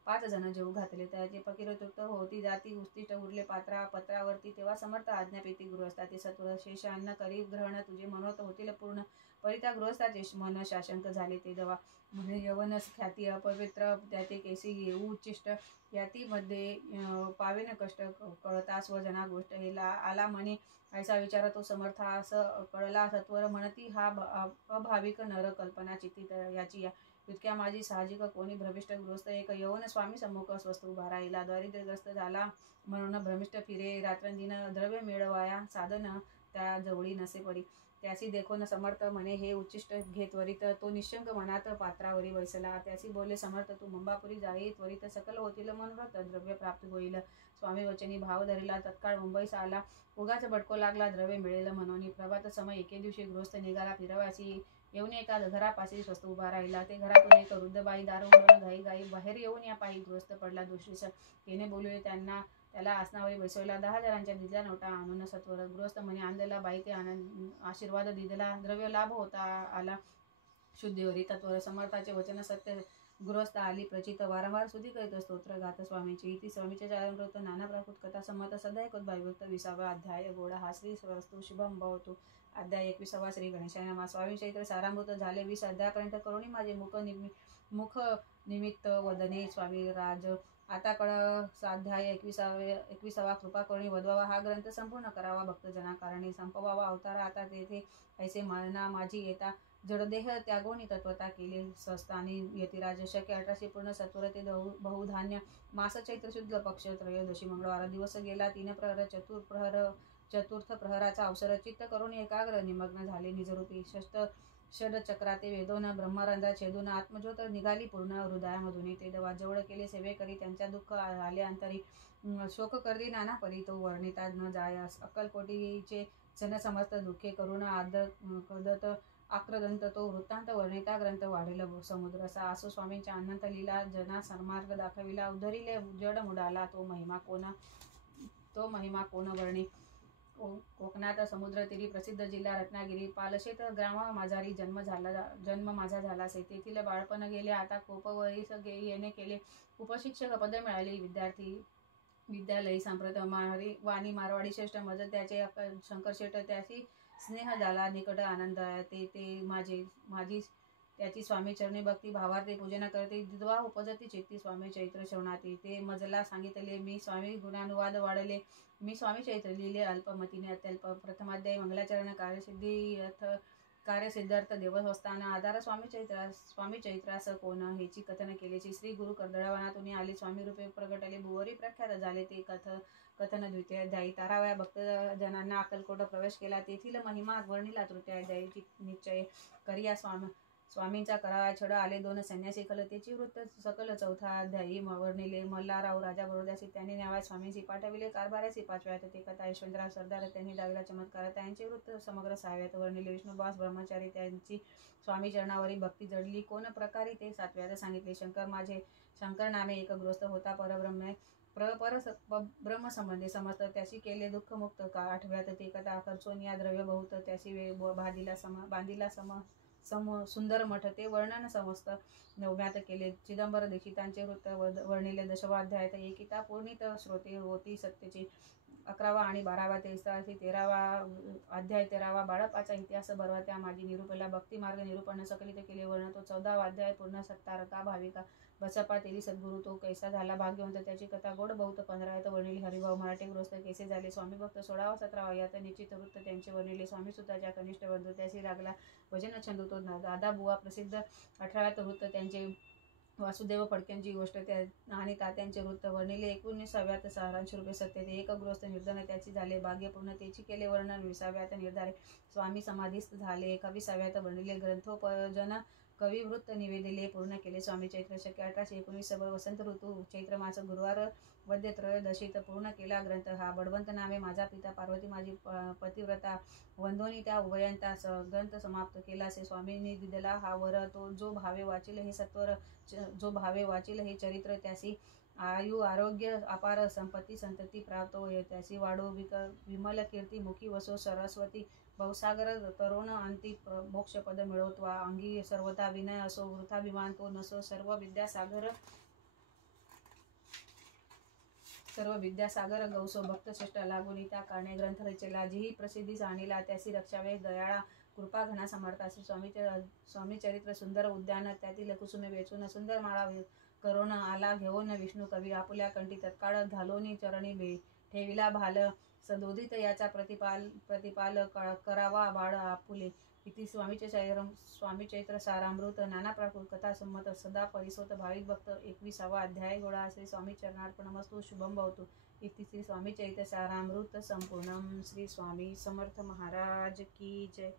5 जण जेवू घातले त्याचे फकीर तृप्त होती जाती उस्तिष्ट उरले पत्रावरती तेव्हा समर्थ आज्ञापिती गृहस्थाचे सत्वर शेष अन्न करी ग्रहण तुझे मनोरथ होतील पूर्ण परिता गृहस्थाचे मन शाशंक झाले ते दवा म्हणजे यवनस ख्याती अपवित्र त्याचे केसी येऊ उच्चिष्ट याती मध्ये पावेन कष्ट कळता स्वजना गोष्ट हे आला म्हणे ऐसा विचार तो समर्थ असं कळला सत्वर म्हणती हा अभाविक नर कल्पना चित्ती याची या इतक्या माझी साहजिक कोणी भ्रमिष्ट गृहस्थ एक यवन स्वामी सम्मुख स्वस्त उभा राहिला दारिद्र्यग्रस्त झाला म्हणून भ्रमिष्ट फिरे रात्रंदिन द्रव्य मिळवाया साधन त्या जवळी नसे परी त्यासी देखून समर्थ म्हणे हे उच्चिष्ट घे त्वरित तो निशंक मनात पात्रावरी बैसला त्यासी बोलले समर्थ तू मुंबापुरी जाई त्वरित सकल होतील मनोरथ द्रव्य प्राप्त होईल स्वामी वचनी भाव धरिला तत्काळ मुंबईस आला उगाच भटको लागला द्रव्य मिळेल म्हणून प्रभात समय एके दिवशी गृहस्थ निघाला फिरवासी येऊन एका घरापाशी स्वस्त उभा राहिला ते घरातून एक वृद्ध बाई दार उघडून घाई बाहेर येऊन या पायी गृहस्थ पडला दुसरीस तिने बोलले त्याला आसनावरी बसवला 10 जणांच्या दिदल्या नोटा आणून सत्वर गृहस्थ म्हणे आणलेला बाई ते आशीर्वाद दिदला द्रव्य लाभ होता आला शुद्धीवरी तत्वर समर्थाचे वचन सत्य गृहस्थ आली प्रचित वारंवार सुधी करीत स्तोत्र गात स्वामीची इति स्वामीचे जागृत नाना प्राकृत कथा संमत सदा ऐकत भाविभक्त 20वा अध्याय गोडा हा श्री स्वस्तु शुभम भवतु अध्याय 21वा श्री गणेशाय नमः स्वामी चैत्र सारामृत झाले 20 अध्यायापर्यंत करुणी माझे मुख निमित्त वदने स्वामी राज आता अध्याय 21वा कृपा करुणी वधवावा हा ग्रंथ संपूर्ण करावा भक्तजना कारणे संपवावा अवतारा आता तेथे ऐसे मना माझी येता जडदेह त्यागोनी तत्वता केले स्वस्तानी यतिराज शक्य 1800 पूर्ण सत्वर ते बहुधान्य मास चैत्र शुद्ध पक्ष त्रयोदशी मंगळवार दिवस गेला 3 प्रहर चतुर्थ प्रहराचा अवसर चित्त करून एकाग्र निमग्न झाले निजरूपी षडचक्राते वेदोन ब्रह्मरंध्र छेदून आत्मज्योत निघाली पूर्ण हृदयामधून ते दवा जवळ केले सेवे करी त्यांच्या दुःख आले अंतरी शोक करदी नाना परी तो वर्णिता न जायास अक्कलकोटीचे जन समस्त दुःखे करुण आदत आक्रदंत तो वृत्तांत वर्णिता ग्रंथ वाढेल समुद्र असा आसो स्वामींच्या अनंत लीला जना सन्मार्ग दाखविला उद्धरिले जड मुडाला तो महिमा कोण वर्णी कोकणात समुद्र तीरी प्रसिद्ध जिल्हा रत्नागिरी पालशेत ग्रामा माझारी जन्म माझा झाला असे तेथील बाळपण गेले आता कोपवरीस येणे केले उपशिक्षक पद मिळाली विद्यालयी सांप्रत वाणी मारवाडी श्रेष्ठ मज त्याचे शंकरशेठ त्याची स्नेह झाला निकट आनंद ते माझी त्याची स्वामी चरणी भक्ती भावार्थे पूजन करते दिद्वा उपजती चित्ती स्वामी चैत्र श्रवणाती ते मजला सांगितले मी स्वामी गुणानुवाद वाढले मी स्वामी चैत्र लिहिले अल्पमतीने अत्यल्प प्रथमाध्याय मंगलाचरण कार्यसिद्धार्थ देवस्थान आधार स्वामी चैत्रास कोण हेची कथन केलेची श्री गुरु कर्दळवनातून आले स्वामी रूपे प्रगटले भुवरी प्रख्यात झाले ते कथन द्वितीयाध्यायी 13व्या भक्तजनांना अक्कलकोट प्रवेश केला तेथील महिमा वर्णिला तृतीयाध्यायी निश्चय करिया स्वामींचा करावा छड आले 2 संन्यासी कलतेची वृत्त सकल 4था अध्यायी वर्णिले मल्हारराव राजा बरोद्यासी त्यांनी न्यावाय स्वामींची पाठविले कारभारासी 5व्यात ते कथा यशवंतराव सरदार त्यांनी दाविला चमत्कार त्यांचे वृत्त समग्र 6व्यात वर्णिले विष्णुदास ब्रह्मचारी त्यांची स्वामी चरणावरी भक्ती जडली कोण प्रकारे ते 7व्यात सांगितले शंकर नामे एक गृहस्थ होता ब्रह्मसंबंधी समस्त त्याशी केले दुःख मुक्त 8व्यात ते कथा खर्चून या द्रव्य बहुत त्याशी बांधिला सुंदर मठ ते वर्णन समस्त 9व्यात केले चिदंबर दीक्षितांचे वृत्त वर्णिले 10वा अध्यायात एकिता पूर्णित श्रोते होती सत्यची 11वा आणि 12वा ते 13वा अध्याय 13वा बाळप्पाचा इतिहास बरवा त्या माझी निरूपला भक्ती मार्ग निरूपण सकलित केले वर्ण तो 14वा अध्याय पूर्ण सत्तारका भाविका बसपा तेली सद्गुरु तो कैसा झाला भाग्यवंत त्याची कथा गोड बहुत 15व्यात वर्णिले हरिभाव मराठी गृहस्थ कैसे झाले स्वामी भक्त 16वा 17वा यात निश्चित वृत्त त्यांचे वर्णिले स्वामी सुताच्या कनिष्ठ बंधू त्याशी लागला भजन छंद तो दादा बुवा प्रसिद्ध 18व्यात वृत्त त्यांचे वासुदेव फडक्यांची गोष्ट आणि तात्यांचे वृत्त वर्णिले 19व्यात सारांश रूपे सत्य ते एक गृहस्थ निर्धन त्याची झाले भाग्यपूर्ण त्याची केले वर्णन 20व्यात निर्धारे स्वामी समाधीस्थ झाले 21व्यात वर्णिले ग्रंथोपजन कवी वृत्त निवेदिले पूर्ण केले स्वामी चैत्र शक्य 1819 वसंत ऋतू चैत्र मास गुरुवार वद्य त्रयोदशीत पूर्ण केला ग्रंथ हा बडवंत नामे माझा पिता पार्वती माझी पतिव्रता वंदोनी त्या उभयंता ग्रंथ समाप्त केला असे स्वामींनी दिदला हा वर तो जो भावे वाचिल हे चरित्र त्यासी आयु आरोग्य अपार संपत्ती संतती प्राप्त होय त्याची वाढो विमल कीर्ती मुखी वसो सरस्वती भवसागर तरुण अंती मोक्षपद मिळवत्वा अंगी सर्वथा विनय असो वृथाभिमान तो नसो सर्व विद्यासागर गौसो भक्तश्रेष्ठ लागून त्या कारणे ग्रंथ रचेला जीही प्रसिद्धी जाणीला त्याची रक्षावे दयाळा कृपा घना समर्थासी स्वामी चरित्र सुंदर उद्यान त्यातील कुसुमे वेचून सुंदर माळा करोन आला घेऊन विष्णू कवी आपुल्या कंठी तत्काळ घालोनी चरणी ठेविला भाल सदोदित याचा प्रतिपाल करावा बाळ आपुले इति स्वामी चैत्र सारामृत नाना प्राकृत कथा संमत सदा परिसोत भाविक भक्त 21वा अध्याय गोळा श्री स्वामी चरणार्पणमस्तु शुभम भवतु इति श्री स्वामी चैत्र सारामृत संपूर्णम श्री स्वामी समर्थ महाराज की जय।